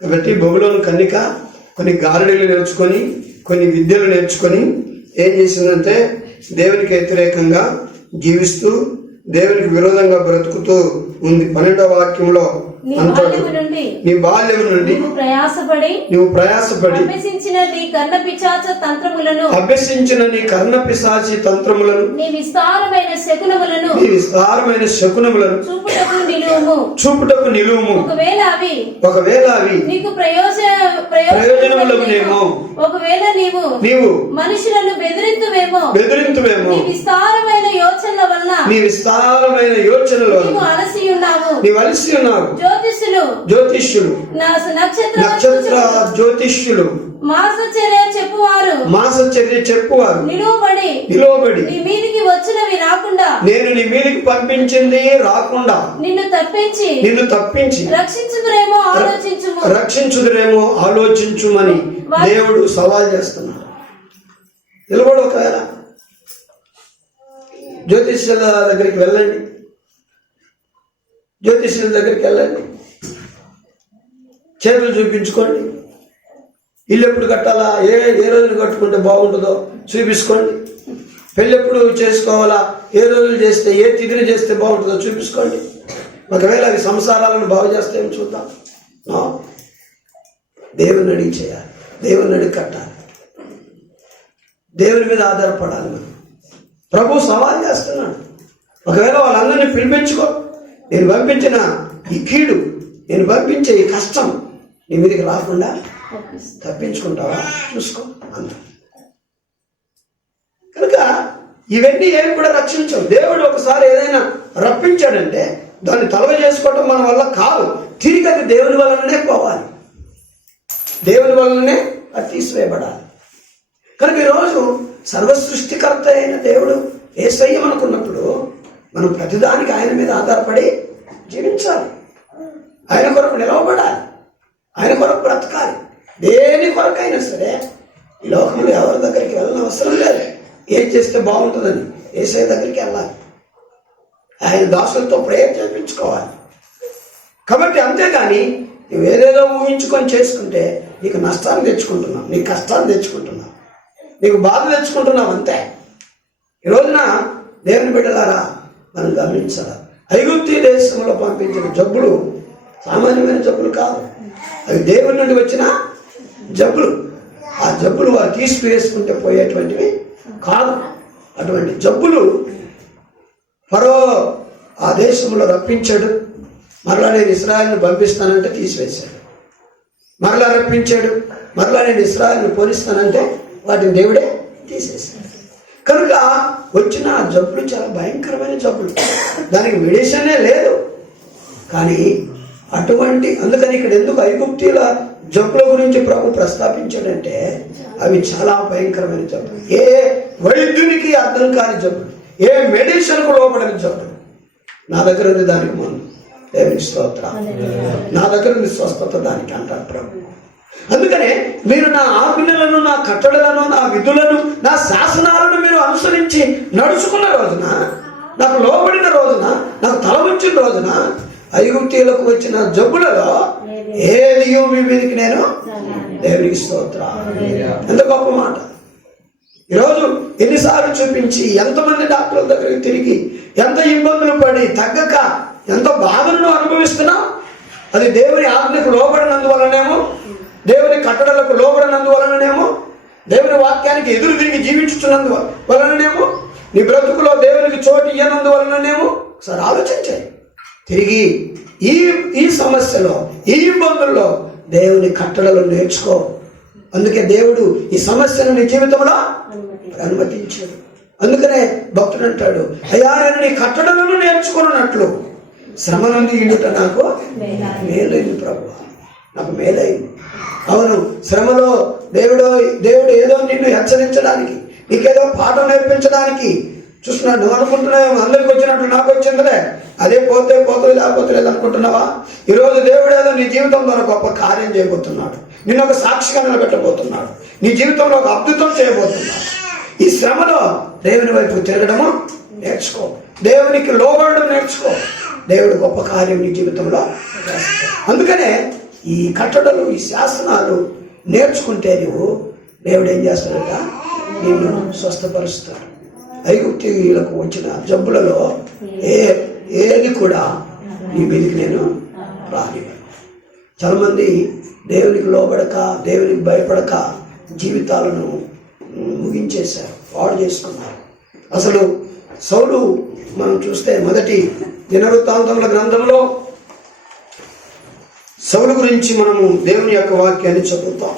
కాబట్టి బబులోను కన్నిక కొన్ని గారడీలు నేర్చుకొని, కొన్ని విద్యలు నేర్చుకొని ఏం చేసిందంటే దేవునికి వ్యతిరేకంగా జీవిస్తూ దేవునికి విరోధంగా బ్రతుకుతూ ఉంది. 12వ వాక్యంలో అంటాడు, నీ బాల్యం నుండి నువ్వు ప్రయాసపడి అభ్యసించిన నీ కర్ణ పిశాచి తంత్రములను నీ విస్తారమైన శకునములను చూపుటకు నిలువుము. ఒకవేళ అవి నీకు ప్రయోజనములగునేమో, ఒకవేళ నీవు మనుషులను బెదిరింతువేమో, నీ విస్తారమైన యోచనల వల్ల నీవు అలసి ఉన్నావు. జ్యోతిష్యులు నక్షత్ర జ్యోతిష్యులు మాసచర్య చెప్పువారు నిలువబడి నీ మీదికి వచ్చినవి రాకుండా, నేను నీ మీదికి పంపించింది రాకుండా నిన్ను తప్పించి రక్షించుదురేమో ఆలోచించుమని దేవుడు సవాల్ చేస్తున్నాడు. నిలబడి ఒకవేళ జ్యోతిష్యుల దగ్గరికి వెళ్ళండి, చేతులు చూపించుకోండి, ఇల్లు ఎప్పుడు కట్టాలా, ఏ రోజులు కట్టుకుంటే బాగుంటుందో చూపించుకోండి, పెళ్ళి ఎప్పుడు చేసుకోవాలా, ఏ రోజులు చేస్తే, ఏ తిథిని చేస్తే బాగుంటుందో చూపించుకోండి. ఒకవేళ అవి సంసారాలను బాగు చేస్తే ఏమి చూద్దాం. దేవుని అడిగి చేయాలి, దేవుని అడిగి కట్టాలి, దేవుని మీద ఆధారపడాలి. మనం ప్రభు సవాల్ చేస్తున్నాడు. ఒకవేళ వాళ్ళందరినీ పిలిపించుకో, నేను పంపించిన ఈ కీడు, నేను పంపించే ఈ కష్టం నీ మీదకి రాకుండా తప్పించుకుంటావా చూసుకో అంత. కనుక ఇవన్నీ ఏమి కూడా రక్షించవు. దేవుడు ఒకసారి ఏదైనా రప్పించాడంటే దాన్ని తలవ చేసుకోవటం మన వల్ల కాదు. తిరిగి అది దేవుని వలననే పోవాలి, దేవుని వలననే అది తీసివేయబడాలి. కనుక ఈరోజు సర్వసృష్టికర్త అయిన దేవుడు యేసయ్య అనుకున్నప్పుడు మనం ప్రతిదానికి ఆయన మీద ఆధారపడి జీవించాలి, ఆయన కొరకు నిలవబడాలి, ఆయన కొరకు బ్రతకాలి. దేని కొరకైనా సరే ఈ లోకంలో ఎవరి దగ్గరికి వెళ్ళిన అవసరం లేదు. ఏం చేస్తే బాగుంటుందని యేసయ్య దగ్గరికి వెళ్ళాలి, ఆయన దాసులతో ప్రేయర్ చేయించుకోవాలి. కాబట్టి అంతేగాని నువ్వు ఏదేదో ఊహించుకొని చేసుకుంటే నీకు నష్టాన్ని తెచ్చుకుంటున్నావు, నీకు కష్టాన్ని తెచ్చుకుంటున్నావు, నీకు బాధ తెచ్చుకుంటున్నావు అంతే. ఈ రోజున దేవుని బిడ్డలారా మనం గమనించాలి, ఐగుప్తు దేశంలో పంపించిన జబ్బులు సామాన్యమైన జబ్బులు కాదు, అవి దేవుని నుండి వచ్చిన జబ్బులు. ఆ జబ్బులు వారు తీసుకువేసుకుంటే పోయేటువంటివి కాదు. అటువంటి జబ్బులు ఫరో ఆ దేశంలో రప్పించాడు. మరలా నేను ఇశ్రాయేలును పంపిస్తానంటే తీసివేశాడు. మరలా రప్పించాడు, మరలా నేను ఇశ్రాయేలును పోనిస్తానంటే వాటిని దేవుడే తీసేశాడు. కనుక వచ్చిన ఆ జబ్బులు చాలా భయంకరమైన జబ్బులు, దానికి మెడిసినే లేదు. కానీ అందుకని ఇక్కడ ఎందుకు ఐగుప్తీల జబ్బుల గురించి ప్రభు ప్రస్తావించాడంటే అవి చాలా భయంకరమైన జబ్బులు, ఏ వైద్యునికి అర్థం కాని జబ్బులు, ఏ మెడిసిన్కు లోపడని జబ్బులు. నా దగ్గర ఉంది దానికి మందు, దేవునికి స్తోత్రం, నా దగ్గర ఉంది స్వస్థత దానికి అంటారు ప్రభు. అందుకనే మీరు నా ఆజ్ఞలను, నా కట్టడలను, నా విధులను, నా శాసనాలను మీరు అనుసరించి నడుచుకున్న రోజున, నాకు లోబడిన రోజున, నాకు తల ఉంచిన రోజున ఐగుప్తీయులకు వచ్చిన జబ్బులలో ఏది మీ మీదకి నేను దేవునికి స్తోత్రం. ఎంత గొప్ప మాట. ఈరోజు ఎన్నిసార్లు చూపించి ఎంతమంది డాక్టర్ల దగ్గరికి తిరిగి ఎంత ఇబ్బందులు పడి తగ్గక ఎంత బాధలను అనుభవిస్తున్నాం. అది దేవుని ఆజ్ఞకు లోబడినందువలనేమో, దేవుని కట్టడలకు లోబడినందువలననేమో, దేవుని వాక్యానికి ఎదురు తిరిగి జీవించుతున్నందు వలననేమో, నీ బ్రతుకులో దేవునికి చోటు ఇయ్యనందువలననేమో. ఒకసారి ఆలోచించాయి. తిరిగి ఈ సమస్యలో, ఈ ఇబ్బందుల్లో దేవుని కట్టడలు నేర్చుకో. అందుకే దేవుడు ఈ సమస్యను నీ జీవితంలో అనుమతించాడు. అందుకనే భక్తుడు అంటాడు, అయ్యా నేను నీ కట్టడలను నేర్చుకున్నట్లు శ్రమ నుండి ఇండుట నాకు మేలైంది ప్రభు, నాకు మేలైంది. అవును, శ్రమలో దేవుడు ఏదో నిన్ను హెచ్చరించడానికి, నీకేదో పాఠం నేర్పించడానికి చూస్తున్నాడు. నువ్వు అనుకుంటున్నావు అందరికి వచ్చినట్లు నాకు వచ్చిందిలే, అదే పోతే పోతుంది లేకపోతే లేదు అనుకుంటున్నావా? ఈరోజు దేవుడు ఏదో నీ జీవితం ద్వారా గొప్ప కార్యం చేయబోతున్నాడు. నిన్ను ఒక సాక్షిగా నిలబెట్టబోతున్నాడు. నీ జీవితంలో ఒక అద్భుతం చేయబోతున్నాడు. ఈ శ్రమలో దేవుని వైపు తిరగడము నేర్చుకో, దేవునికి లోబడడం నేర్చుకో. దేవుడు గొప్ప కార్యం నీ జీవితంలో చేస్తాడు. అందుకనే ఈ కట్టడలు, ఈ శాసనాలు నేర్చుకుంటే దేవుడు ఏం చేస్తాడట, నిన్ను స్వస్థపరుస్తాడు. ఐగుప్తీయులకు వచ్చిన జబ్బులలో ఏది కూడా నీ మీదకి నేను రానివ్వను. చాలామంది దేవునికి లోబడక, దేవునికి భయపడక జీవితాలను ముగించేశారు, పాడు చేసుకున్నారు. అసలు సౌలు మనం చూస్తే మొదటి దినవృత్తాంతముల గ్రంథంలో సౌలు గురించి మనము దేవుని యొక్క వాక్యాన్ని చదువుతాం.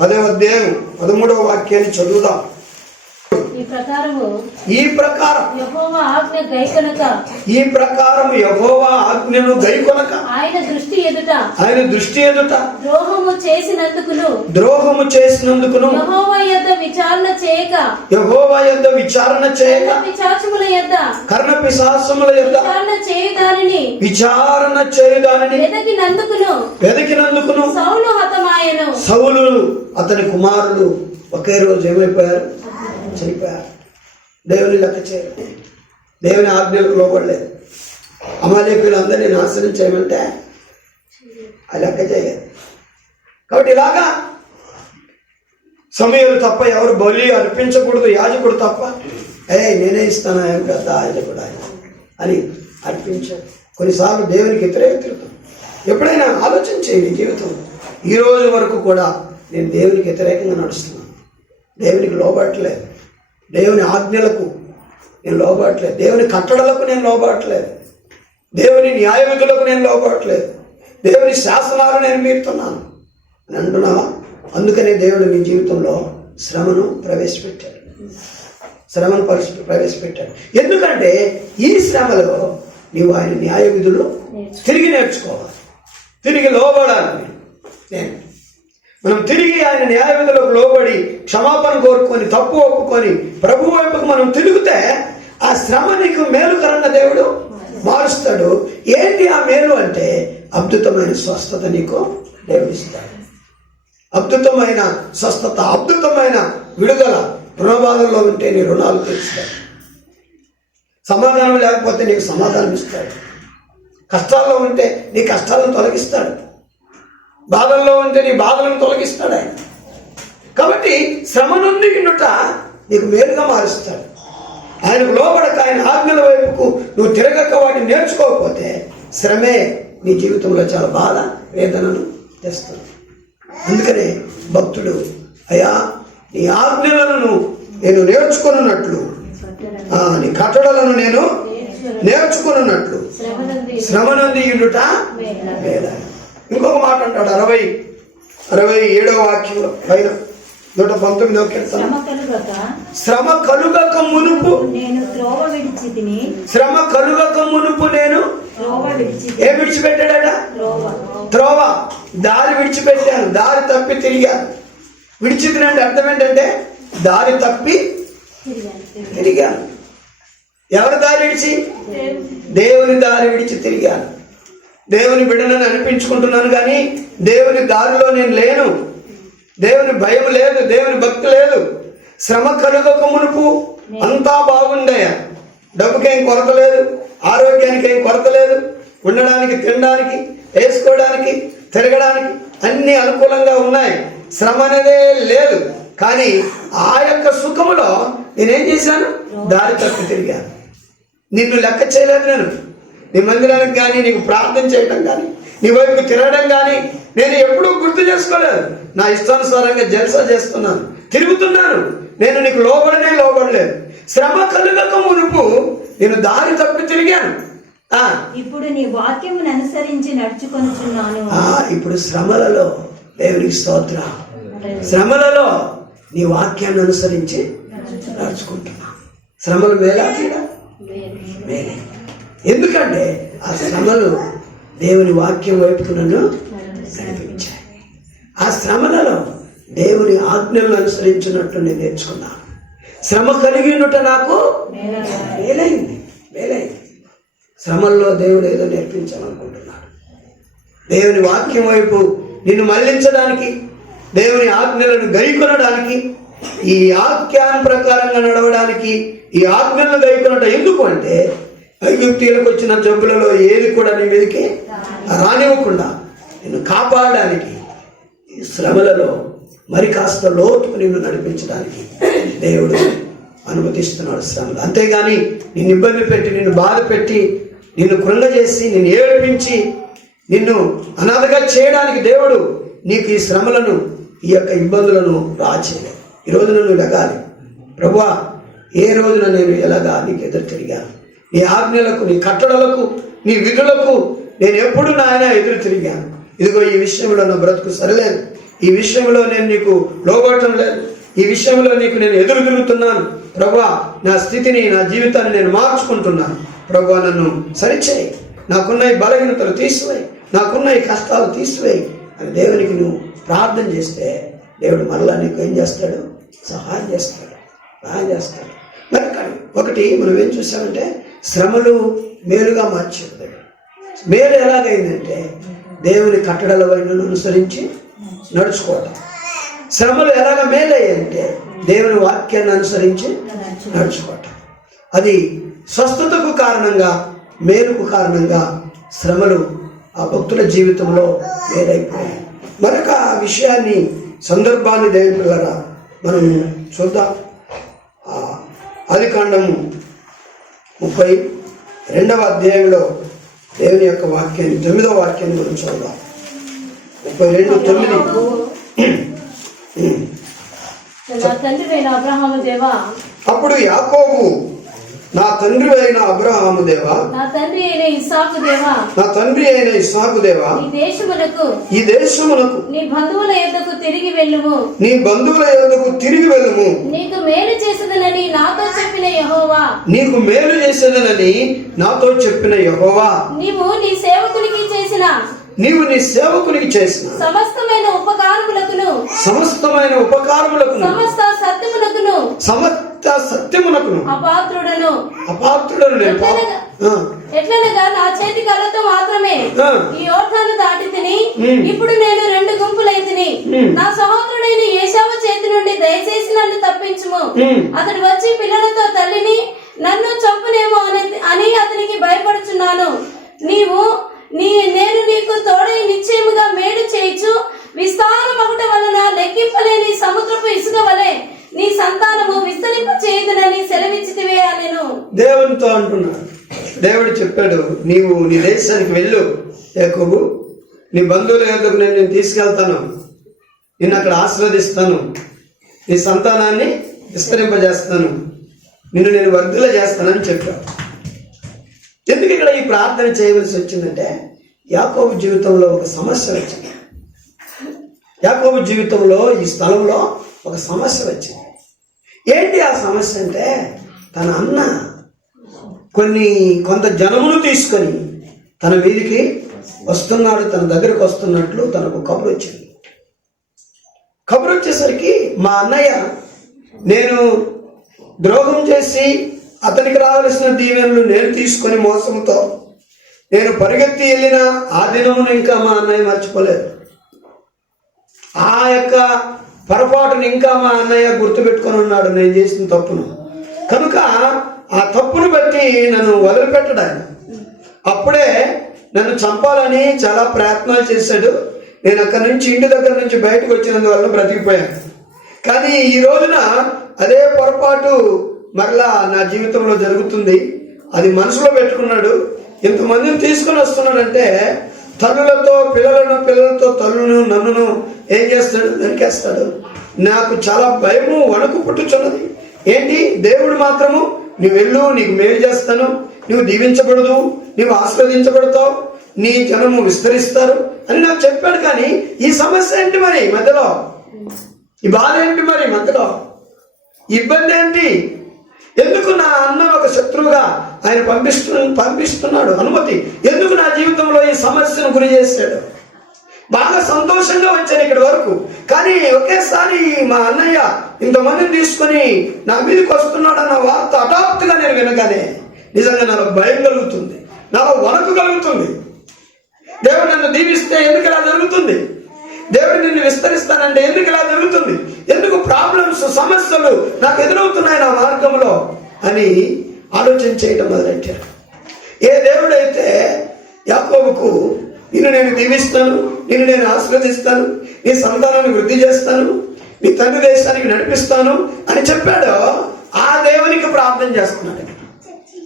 10వ అధ్యాయం 13వ వాక్యాన్ని చదువుదాం. ఈ ప్రకారం యెహోవా ఆజ్ఞను గైకొనక ఆయన దృష్టి ఎదుట ద్రోహము చేసినందుకును యెహోవా యొద్ద విచారణ చేయక కర్ణ పిశాచముల యొద్ద విచారణ చేయుదానిని వెదకినందుకును సౌలు అతని కుమారులు ఒకే రోజు ఏమైపోయారు, చనిపోయారు. దేవుని లెక్క చేయలేదు, దేవుని ఆజ్ఞలకు లోబడలేదు. అమాలేకులు అందరినీ నాశనం చేయమంటే ఆ లెక్క చేయలేదు. కాబట్టి ఇలాగా సమయాలు తప్ప ఎవరు బలి అర్పించకూడదు, యాజకుడు తప్ప నేనే ఇస్తాను ఆయన పెద్ద యాజకుడు ఆయన అని అర్పించాడు. కొన్నిసార్లు దేవునికి వ్యతిరేకత. ఎప్పుడైనా ఆలోచన చేయండి జీవితంలో. ఈ రోజు వరకు కూడా నేను దేవునికి వ్యతిరేకంగా నడుస్తున్నాను, దేవునికి లోబడట్లేదు, దేవుని ఆజ్ఞలకు నేను లోబడట్లేదు, దేవుని కట్టడలకు నేను లోబడట్లేదు, దేవుని న్యాయ విధులకు నేను లోబడట్లేదు, దేవుని శాసనాలు నేను మీరుతున్నాను అని అంటున్నావా? అందుకనే దేవుడు మీ జీవితంలో శ్రమను ప్రవేశపెట్టాడు. ఎందుకంటే ఈ శ్రమలో నీవు ఆయన న్యాయ విధులు తిరిగి నేర్చుకోవాలి, తిరిగి లోబడాలి. మనం తిరిగి ఆయన న్యాయ విధులకు లోబడి క్షమాపణ కోరుకొని తప్పు ఒప్పుకొని ప్రభు వైపుకు మనం తిరిగితే ఆ శ్రమ నీకు మేలుకరంగా దేవుడు మారుస్తాడు. ఏంటి ఆ మేలు అంటే అద్భుతమైన స్వస్థత నీకు దేవుడిస్తాడు. అద్భుతమైన స్వస్థత, అద్భుతమైన విడుదల. రుణబాధల్లో ఉంటే నీ రుణాలు తీరుస్తాడు. సమాధానం లేకపోతే నీకు సమాధానం ఇస్తాడు. కష్టాల్లో ఉంటే నీ కష్టాలను తొలగిస్తాడు. బాధల్లో ఉంటే నీ బాధలను తొలగిస్తాడు ఆయన. కాబట్టి శ్రమ నుండి వినుట నీకు మేలుగా మారుస్తాడు. ఆయనకు లోబడక ఆయన ఆజ్ఞల వైపుకు నువ్వు తిరగక వాటిని నేర్చుకోకపోతే శ్రమే నీ జీవితంలో చాలా బాధ, వేదనను తెస్తుంది. అందుకనే భక్తుడు, అయ్యా నీ ఆజ్ఞలను నేను నేర్చుకున్నట్లు, నీ కట్టడలను నేను నేర్చుకున్నట్లు శ్రమ నుండి వినుట మేలు. ఇంకొక మాట అంటాడు 67వ వాక్యంలో పైన 119వ కీర్తన, శ్రమ కలుగక మునుపు నేను ఏం విడిచిపెట్టాడట? త్రోవ, దారి విడిచిపెట్టాను, దారి తప్పి తిరిగాను. విడిచిపెట్టినంటే అర్థం ఏంటంటే దారి తప్పి తిరిగాను. ఎవరి దారి విడిచి? దేవుని దారి విడిచి తిరిగాను. దేవుని బిడ్డనని అనిపించుకుంటున్నాను, కానీ దేవుని దారిలో నేను లేను. దేవుని భయం లేదు, దేవుని భక్తి లేదు. శ్రమ కలుగక మునుపు అంతా బాగుండయా. డబ్బుకేం కొరత లేదు, ఆరోగ్యానికి ఏం కొరత లేదు, ఉండడానికి, తినడానికి, వేసుకోవడానికి, తిరగడానికి అన్ని అనుకూలంగా ఉన్నాయి. శ్రమ అనేదే లేదు. కానీ ఆ యొక్క సుఖములో నేనేం చేశాను? దారి తప్పి తిరిగాను. నిన్ను లెక్క చేయలేదు నేను. నీ మందిరానికి కానీ, నీకు ప్రార్థన చేయడం కానీ, నీ వైపు తిరగడం కానీ నేను ఎప్పుడూ గుర్తు చేసుకోలేదు. నా ఇష్టానుసారంగా జల్సా చేస్తున్నాను, తిరుగుతున్నాను. నేను నీకు లోబడలేదు. శ్రమ కలుగక మునుపు నేను దారి తప్పి తిరిగాను. ఇప్పుడు నీ వాక్యమును అనుసరించి నడుచుకొనుచున్నాను. ఇప్పుడు శ్రమలలో దేవునికి స్తోత్రం, శ్రమలలో నీ వాక్యాన్ని అనుసరించి నడుచుకుంటున్నా. శ్రమలు మేలా కీడా? మేలే. ఎందుకంటే ఆ శ్రమలు దేవుని వాక్యం వైపుకు నన్ను నడిపించాయి. ఆ శ్రమలలో దేవుని ఆజ్ఞలను అనుసరించినట్టు నేను నేర్చుకున్నాను. శ్రమ కలిగి ఉన్నట్టు నాకు మేలైంది. శ్రమల్లో దేవుడు ఏదో నేర్పించాలనుకుంటున్నాడు. దేవుని వాక్యం వైపు నిన్ను మళ్లించడానికి, దేవుని ఆజ్ఞలను గైకొనడానికి, ఈ ఆజ్ఞానం ప్రకారంగా నడవడానికి, ఈ ఆజ్ఞలను గైకొనడం ఎందుకు అంటే ఐగుప్తీయులకు వచ్చిన జబ్బులలో ఏది కూడా నీ మీదకి రానివ్వకుండా నిన్ను కాపాడడానికి, ఈ శ్రమలలో మరి కాస్త లోతుకు నిన్ను నడిపించడానికి దేవుడు అనుమతిస్తున్నాడు శ్రమలు. అంతేగాని నిన్ను ఇబ్బంది పెట్టి, నిన్ను బాధ పెట్టి, నిన్ను కృంగజేసి, నిన్ను ఏడిపించి, నిన్ను అనాథగా చేయడానికి దేవుడు నీకు ఈ శ్రమలను, ఈ యొక్క ఇబ్బందులను రాచేయలేదు. ఈ రోజున నువ్వు లెగాలి, ప్రభువా ఏ రోజున నేను ఎలాగా నీకు ఎదురు తిరిగాను, నీ ఆజ్ఞలకు, నీ కట్టడలకు, నీ విధులకు నేను ఎప్పుడు నాయన ఎదురు తిరిగాను. ఇదిగో ఈ విషయంలో నా బ్రతుకు సరిలేదు, ఈ విషయంలో నేను నీకు లోబడటం లేదు, ఈ విషయంలో నీకు నేను ఎదురు తిరుగుతున్నాను ప్రభువా. నా స్థితిని, నా జీవితాన్ని నేను మార్చుకుంటున్నాను ప్రభువా. నన్ను సరిచేయి, నాకున్న ఈ బలహీనతలు తీసివేయి, నాకున్న ఈ కష్టాలు తీసివేయి అని దేవునికి నువ్వు ప్రార్థన చేస్తే దేవుడు మరలా నీకు ఏం చేస్తాడు? సహాయం చేస్తాడు. మరి ఒకటి మనం ఏం చూసామంటే శ్రమలు మేలుగా మార్చేది. మేలు ఎలాగైందంటే దేవుని కట్టడల వైపు అనుసరించి నడుచుకోవటం. శ్రమలు ఎలాగ మేలయ్యంటే దేవుని వాక్యాన్ని అనుసరించి నడుచుకోవటం. అది స్వస్థతకు కారణంగా, మేలుకు కారణంగా శ్రమలు ఆ భక్తుల జీవితంలో మేలైపోయాయి. మరొక విషయాన్ని, సందర్భాన్ని దేవుని పిల్లరా మనం చూద్దాం. ఆదికాండము 32వ అధ్యాయంలో దేవుని యొక్క వాక్యాన్ని, 9వ వాక్యాన్ని మనం చూద్దాం. 32:9 అప్పుడు యాకోబు, నా తండ్రి అయిన అబ్రహాము దేవా, నా తండ్రి అయిన ఇస్సాకు దేవా, ఈ దేశమునకు నీ బంధువుల యొద్దకు తిరిగి వెళ్ళుము, నీకు మేలు చేసేదనని నాతో చెప్పిన యెహోవా, నీవు నీ సేవకునికి చేసిన సమస్తమైన ఉపకారములకును సమస్త సత్యమునకును అపాత్రుడను ఎట్లనగా నా చేతి కళ్ళతో మాత్రమే ఈ యోర్దాను దాటి తిని, ఇప్పుడు నేను 2 గుంపులైతిని. నా సహోదరుడైన ఏశావు చేతి నుండి దయచేసి నన్ను తప్పించుము. అతడు వచ్చి పిల్లలతో తల్లిని నన్ను చంపునేమో అని అతనికి భయపడుచున్నాను. నేను నీకు తోడై నిశ్చయముగా మేలు చేయొచ్చు. విస్తారమగుట వలన లెక్కింపలేని సముద్రపు ఇసుక వలె నీ సంతానము విస్తరింప చేయదునని సెలవిచ్చితివే అనెను. దేవునితో అంటున్నాడు. దేవుడు చెప్పాడు, నీవు నీ దేశానికి వెళ్ళు యాకోబు, నీ బంధువుల యొద్దకు నేను తీసుకెళ్తాను, నిన్ను అక్కడ ఆశీర్వదిస్తాను, నీ సంతానాన్ని విస్తరింపజేస్తాను, నిన్ను నేను వర్ధుల చేస్తానని చెప్పాడు. ఎందుకు ఇక్కడ ఈ ప్రార్థన చేయవలసి వచ్చిందంటే యాకోబు జీవితంలో ఒక సమస్య వచ్చింది. యాకోబు జీవితంలో ఈ స్థలంలో ఒక సమస్య వచ్చింది. ఏంటి ఆ సమస్య అంటే, తన అన్న కొంత జనమును తీసుకొని తన వీధికి వస్తున్నాడు, తన దగ్గరకు వస్తున్నట్లు తనకు కబురు వచ్చింది. కబురు వచ్చేసరికి మా అన్నయ్య నేను ద్రోహం చేసి అతనికి రావలసిన దీవెనలు నేను తీసుకొని మోసంతో నేను పరిగెత్తి వెళ్ళిన ఆ దినమును ఇంకా మా అన్నయ్య మర్చిపోలేదు. ఆ యొక్క పొరపాటును ఇంకా మా అన్నయ్య గుర్తుపెట్టుకొని ఉన్నాడు, నేను చేసిన తప్పును. కనుక ఆ తప్పును బట్టి నన్ను వదిలిపెట్టడు ఆయన. అప్పుడే నన్ను చంపాలని చాలా ప్రయత్నాలు చేశాడు. నేను అక్కడి నుంచి ఇంటి దగ్గర నుంచి బయటకు వచ్చినందువల్ల బ్రతికిపోయాను. కానీ ఈ రోజున అదే పొరపాటు మరలా నా జీవితంలో జరుగుతుంది. అది మనసులో పెట్టుకున్నాడు. ఇంతమందిని తీసుకొని వస్తున్నాడంటే తల్లులతో పిల్లలతో తల్లును నన్నును ఏం చేస్తాడు, నరికేస్తాడు. నాకు చాలా భయము, వణుకు పుట్టుచున్నది. ఏంటి, దేవుడు మాత్రము నువ్వు వెళ్ళు, నీకు మేలు చేస్తాను, నువ్వు దీవించబడదు, నువ్వు ఆశీర్వదించబడతావు, నీ జనము విస్తరిస్తారు అని నాకు చెప్పాడు. కానీ ఈ సమస్య ఏంటి మరి మధ్యలో, ఈ బాధ ఏంటి మరి మధ్యలో, ఇబ్బంది ఏంటి? ఎందుకు నా అన్నను ఒక శత్రువుగా ఆయన పంపిస్తున్నాడు అనుమతి? ఎందుకు నా జీవితంలో ఈ సమస్యను గురి చేశాడు? బాగా సంతోషంగా వచ్చాను ఇక్కడి వరకు, కానీ ఒకేసారి మా అన్నయ్య ఇంతమందిని తీసుకొని నా మీదకి వస్తున్నాడు అన్న వార్త హఠాత్తుగా నేను వినగానే నిజంగా నాకు భయం కలుగుతుంది, నాకు వణకు కలుగుతుంది. దేవుడు నన్ను దీవిస్తే ఎందుకు ఇలా జరుగుతుంది? దేవుడు నిన్ను విస్తరిస్తానంటే ఎందుకు ఇలా జరుగుతుంది? ఎందుకు ప్రాబ్లమ్స్, సమస్యలు నాకు ఎదురవుతున్నాయి నా మార్గంలో అని ఆలోచన చేయడం మొదలెట్టారు. ఏ దేవుడైతే యాకోబుకు నిన్ను నేను దీవిస్తాను, నిన్ను నేను ఆశీర్వదిస్తాను, నీ సంతానాన్ని వృద్ధి చేస్తాను, నీ తండ్రి దేశానికి నడిపిస్తాను అని చెప్పాడో ఆ దేవునికి ప్రార్థన చేస్తున్నాడు.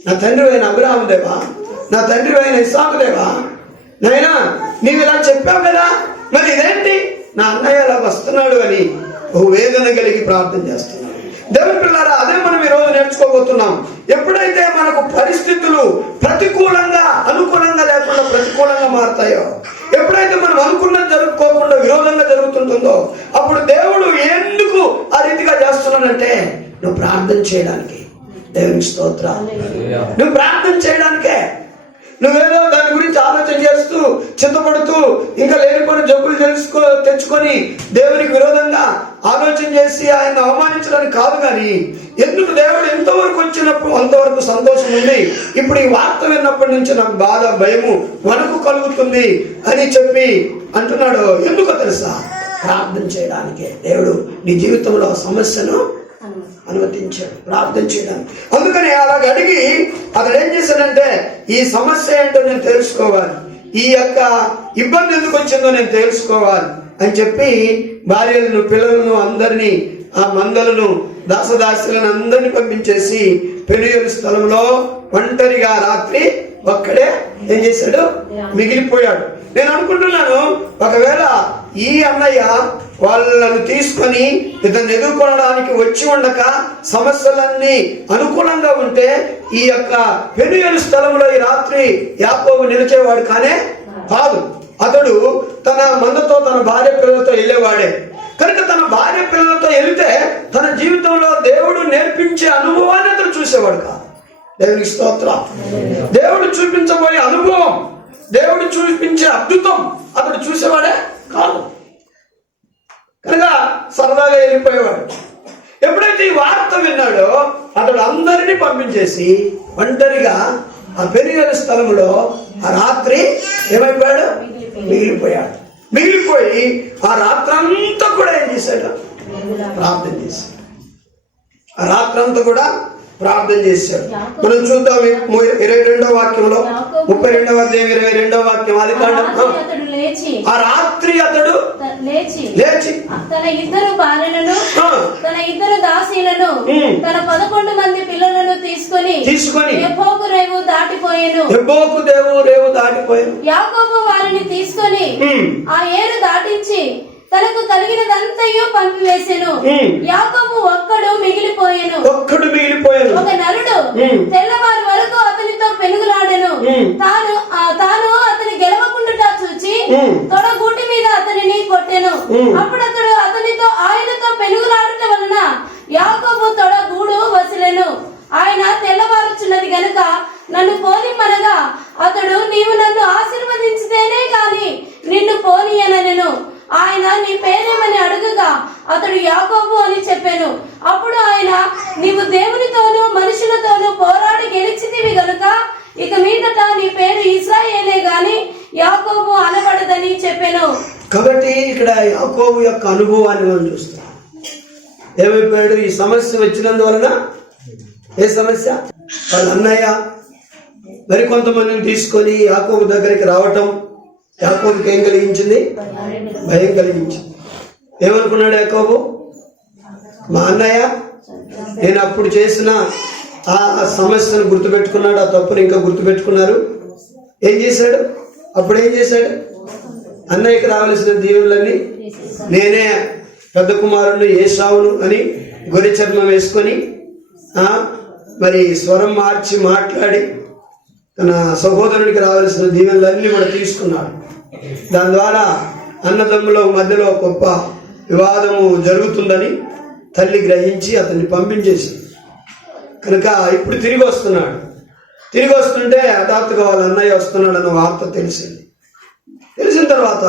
నా తండ్రి అయిన అబ్రహాము దేవా, నా తండ్రి అయిన ఇస్సాకు దేవా, నాయనా నీవు ఇలా చెప్పావు కదా, మరి ఇదేంటి నా అన్నయ్య అలా వస్తున్నాడు అని ఓ వేదన కలిగి ప్రార్థన చేస్తున్నాడు. దేవుని పిల్లారా, అదే మనం ఈరోజు నేర్చుకోబోతున్నాం. ఎప్పుడైతే మనకు పరిస్థితులు ప్రతికూలంగా అనుకూలంగా లేకుండా ప్రతికూలంగా మారుతాయో, ఎప్పుడైతే మనం అనుకున్నది జరుపుకోకుండా విరోధంగా జరుగుతుంటుందో, అప్పుడు దేవుడు ఎందుకు ఆ రీతిగా చేస్తున్నాడంటే నువ్వు ప్రార్థన చేయడానికి. దేవుని స్తోత్రాలు. నువ్వు ప్రార్థన చేయడానికే. నువ్వేదో దాని గురించి ఆలోచన చేస్తూ చింతపడుతూ ఇంకా లేనిపోయిన జబ్బులు తెచ్చుకొని దేవునికి విరోధంగా ఆలోచన చేసి ఆయన అవమానించడానికి కాదు. కానీ ఎందుకు దేవుడు ఎంతవరకు వచ్చినప్పుడు అంతవరకు సంతోషం ఉంది. ఇప్పుడు ఈ వార్త విన్నప్పటి నుంచి నాకు బాధ, భయము, వణుకు కలుగుతుంది అని చెప్పి అంటున్నాడు. ఎందుకో తెలుసా? ప్రార్థన చేయడానికే దేవుడు నీ జీవితంలో సమస్యను అనుమతించాడు ప్రార్థన చేయడానికి. అందుకని అలాగ అడిగి అక్కడ ఏం చేశాడంటే ఈ సమస్య ఏంటో నేను తెలుసుకోవాలి, ఈ యొక్క ఇబ్బంది ఎందుకు వచ్చిందో నేను తెలుసుకోవాలి అని చెప్పి భార్యలను, పిల్లలను అందరినీ, ఆ మందలను, దాసదాసులను అందరినీ పంపించేసి పెనుయేలు స్థలంలో ఒంటరిగా రాత్రి ఒక్కడే ఏం చేశాడు, మిగిలిపోయాడు. నేను అనుకుంటున్నాను ఒకవేళ ఈ అన్నయ్య వాళ్ళను తీసుకొని ఇతను ఎదుర్కొనడానికి వచ్చి ఉండక సమస్యలన్నీ అనుకూలంగా ఉంటే ఈ యొక్క పెనుయేలు స్థలంలో ఈ రాత్రి యాకోబు నిలిచేవాడు కానే కాదు. అతడు తన మందతో, తన భార్య పిల్లలతో వెళ్ళేవాడే. కనుక తన భార్య పిల్లలతో వెళితే తన జీవితంలో దేవుడు నేర్పించే అనుభవాన్ని అతడు చూసేవాడు కాదు. దేవునికి స్తోత్రం. దేవుడు చూపించబోయే అనుభవం, దేవుడు చూపించే అద్భుతం అతడు చూసేవాడే కాదు. కనుక సరదాగా వెళ్ళిపోయేవాడు. ఎప్పుడైతే ఈ వార్త విన్నాడో అతడు అందరినీ పంపించేసి ఒంటరిగా ఆ పెనుయేలు స్థలంలో ఆ రాత్రి ఏమైపోయాడు, మిగిలిపోయాడు. మిగిలిపోయి ఆ రాత్రంతా కూడా ఏం చేశాడు, ప్రార్థన చేశాడు. ఆ రాత్రంతా కూడా ప్రార్థన చేశాడు. మనం చూద్దాం 22వ వాక్యంలో, 32వ అధ్యాయం 22వ వాక్యం. అది ఆ రాత్రి అతడు లేచి తన ఇద్దరు భార్యలను, తన ఇద్దరు దాసీలను, తన 11 మంది పిల్లలను తీసుకొని యబ్బోకు రేవు దాటిపోయాను. యాకోబు వారిని తీసుకొని ఆ ఏరు దాటించి తనకు కలిగినదంతయు పంపివేసెను. యాకోబు ఒక్కడు మిగిలిపోయెను. ఒక నరుడు తెల్లవారు వరకు అతనితో పెనుగులాడెను. తాను అతని గెలవకుండా చూచి తొడగూటి మీద అతనిని కొట్టెను. అప్పుడు అతడు అతనితో ఆయనతో పెనుగులాడుట వలన యాకోబు తొడగూడు వసిలెను. ఆయన తెల్లవారుచున్నది గనుక నన్ను పోనిమ్మనగా అతడు నీవు నన్ను ఆశీర్వదించితేనే గాని నిన్ను పోనీయనెను. ఆయన నీ పేరేమని అడుగగా అతడు యాకోబు అని చెప్పాను. అప్పుడు ఆయన నీవు దేవునితోనూ మనుషులతోనూ పోరాడి గెలిచితివి గనుక ఇక మీదట నీ పేరు ఇశ్రాయేలే గాని యాకోబు అనబడదని చెప్పెను. కాబట్టి ఇక్కడ యాకోబు యొక్క అనుభవాన్ని మనం చూస్తాం. ఏమైపోయాడు? ఈ సమస్య వచ్చినందువలన. ఏ సమస్య? వాళ్ళ అన్నయ్య మరి కొంతమందిని తీసుకొని యాకోబు దగ్గరికి రావటం యాకోబుకి ఏం కలిగించింది? భయం కలిగించింది. ఏమనుకున్నాడు యాకోబు? మా అన్నయ్య నేను అప్పుడు చేసిన ఆ సమస్యను గుర్తుపెట్టుకున్నాడు, ఆ తప్పును ఇంకా గుర్తుపెట్టుకున్నారు. ఏం చేశాడు? అప్పుడు ఏం చేశాడు? అన్నయ్యకి రావాల్సిన దీవులన్నీ నేనే పెద్ద కుమారుని ఏసావును అని గొర్రె చర్మం వేసుకొని మరి స్వరం మార్చి మాట్లాడి తన సహోదరుడికి రావాల్సిన దీవెనలన్నీ కూడా తీసుకున్నాడు. దాని ద్వారా అన్నదమ్ముల మధ్యలో గొప్ప వివాదము జరుగుతుందని తల్లి గ్రహించి అతన్ని పంపించేసి కనుక ఇప్పుడు తిరిగి వస్తున్నాడు. తిరిగి వస్తుంటే హఠాత్తుగా వాళ్ళ అన్నయ్య వస్తున్నాడన్న వార్త తెలిసింది. తెలిసిన తర్వాత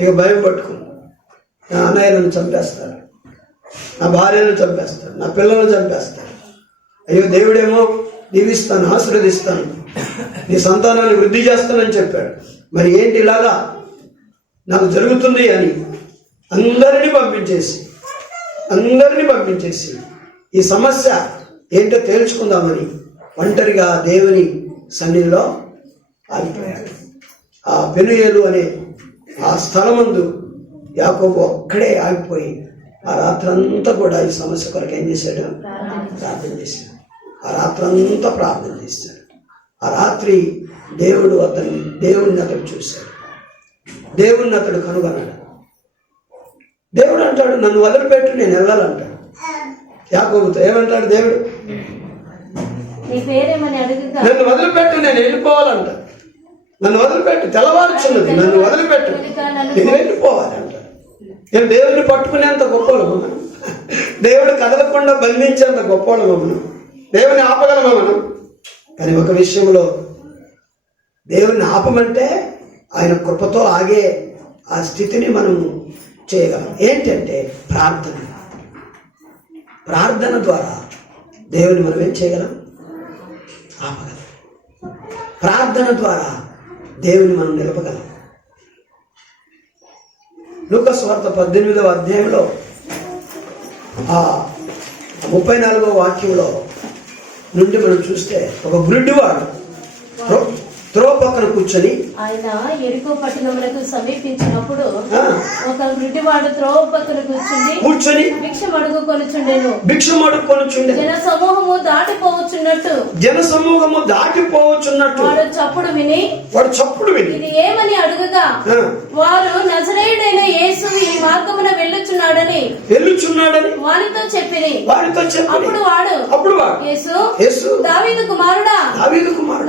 ఇక భయం పట్టుకుంది. నా అన్నయ్య నన్ను చంపేస్తాడు, నా భార్యను చంపేస్తాడు, నా పిల్లలను చంపేస్తాడు. అయ్యో దేవుడేమో దీవిస్తాను, ఆశీర్వదిస్తాను, నీ సంతానాన్ని వృద్ధి చేస్తానని చెప్పాడు. మరి ఏంటి ఇలాగా నాకు జరుగుతుంది అని అందరినీ పంపించేసి ఈ సమస్య ఏంటో తేల్చుకుందామని ఒంటరిగా దేవుని సన్నిధిలో ఆగిపోయాడు. ఆ పెనుయేలు అనే ఆ స్థలమందు యాకోబు ఒక్కడే ఆగిపోయి ఆ రాత్రంతా కూడా ఈ సమస్య కొరకు ఏం చేశాడు? ప్రార్థన చేశాడు. ఆ రాత్రంతా ప్రార్థన చేశాడు. ఆ రాత్రి దేవుడిని అతడు చూశాడు. దేవుణ్ణి అతడు కనుగొన్నాడు. దేవుడు అంటాడు, నన్ను వదిలిపెట్టు, నేను వెళ్ళాలంటాడు. యాకోబుతో ఏమంటాడు దేవుడు? నన్ను వదిలిపెట్టు, నేను వెళ్ళిపోవాలంటాడు. నన్ను వదిలిపెట్టు, తెల్లవారుచున్నది, నన్ను వదిలిపెట్టు, నేను వెళ్ళిపోవాలి అంటాడు. నేను దేవుడిని పట్టుకునేంత గొప్పవాళ్ళము మనం, దేవుడు కదలకుండా బంధించేంత గొప్పవాళ్ళము మనం, దేవుని ఆపగలమా మనం? కానీ ఒక విషయంలో దేవుని ఆపమంటే ఆయన కృపతో ఆగే ఆ స్థితిని మనం చేయగలం. ఏంటంటే ప్రార్థన ద్వారా దేవుని మనం ఏం చేయగలం? ఆపగలం. ప్రార్థన ద్వారా దేవుని మనం నిలపగలం. లూకా సువార్త 18వ అధ్యాయంలో 34వ వాక్యంలో నుండి మనం చూస్తే ఒక గుడ్డివాడు త్రోవ పక్కన కూర్చొని ఆయన యెరికో పట్టణమునకు సమీపించినప్పుడు ఒక గుడ్డివాడు త్రోవ పక్కన కూర్చుని భిక్షం అడుగుకొనుచుండెను. జన సమూహము దాటిపోవచ్చున్నట్టు వాడు చప్పుడు విని ఇది ఏమని అడుగగా వారు నజరేయుడైన యేసు ఈ మార్గమున వెళ్ళుచున్నాడని వారితో చెప్పిరి. అప్పుడు వాడు యేసు దావీదు కుమారుడా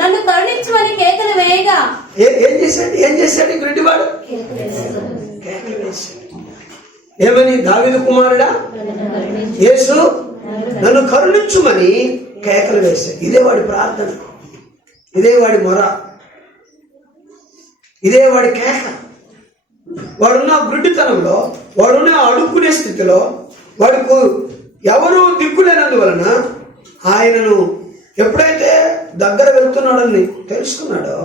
నన్ను కరుణించమని కేకలు వేయగా ఏం చేశాడు గుడ్డివాడు? కేకలు వేశాడు. ఏమని? దావీదు కుమారుడా యేసు నన్ను కరుణించుమని కేకలు వేశాడు. ఇదే వాడి ప్రార్థన, ఇదే వాడి మొర, ఇదే వాడి కేక. వాడున్న గుడ్డితనంలో, వాడున్న అడుక్కునే స్థితిలో, వాడికి ఎవరు దిక్కులేనందువలన ఆయనను ఎప్పుడైతే దగ్గర వెళ్తున్నాడని తెలుసుకున్నాడో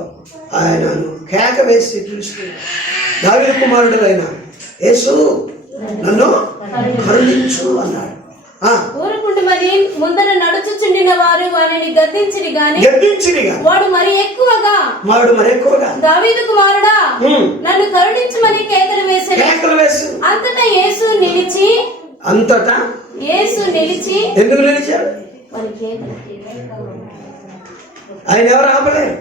ఆయనను కేక వేసి పిలుచుకున్నాడు. దావీదు కుమారుడు అయిన యేసు నన్ను కరుణించు అన్నాడు. ఊరుకుంటుమని ముందర నడుచుచుండిన వారు వారిని గద్దించిరి గాని వాడు మరి ఎక్కువగా దావీదు కుమారుడా నన్ను కరుణించమని కేకలు వేశాడు. అంతటా యేసు నిలిచి ఎందుకు నిలిచాడు? ఆయన ఎవరు ఆపలేరు.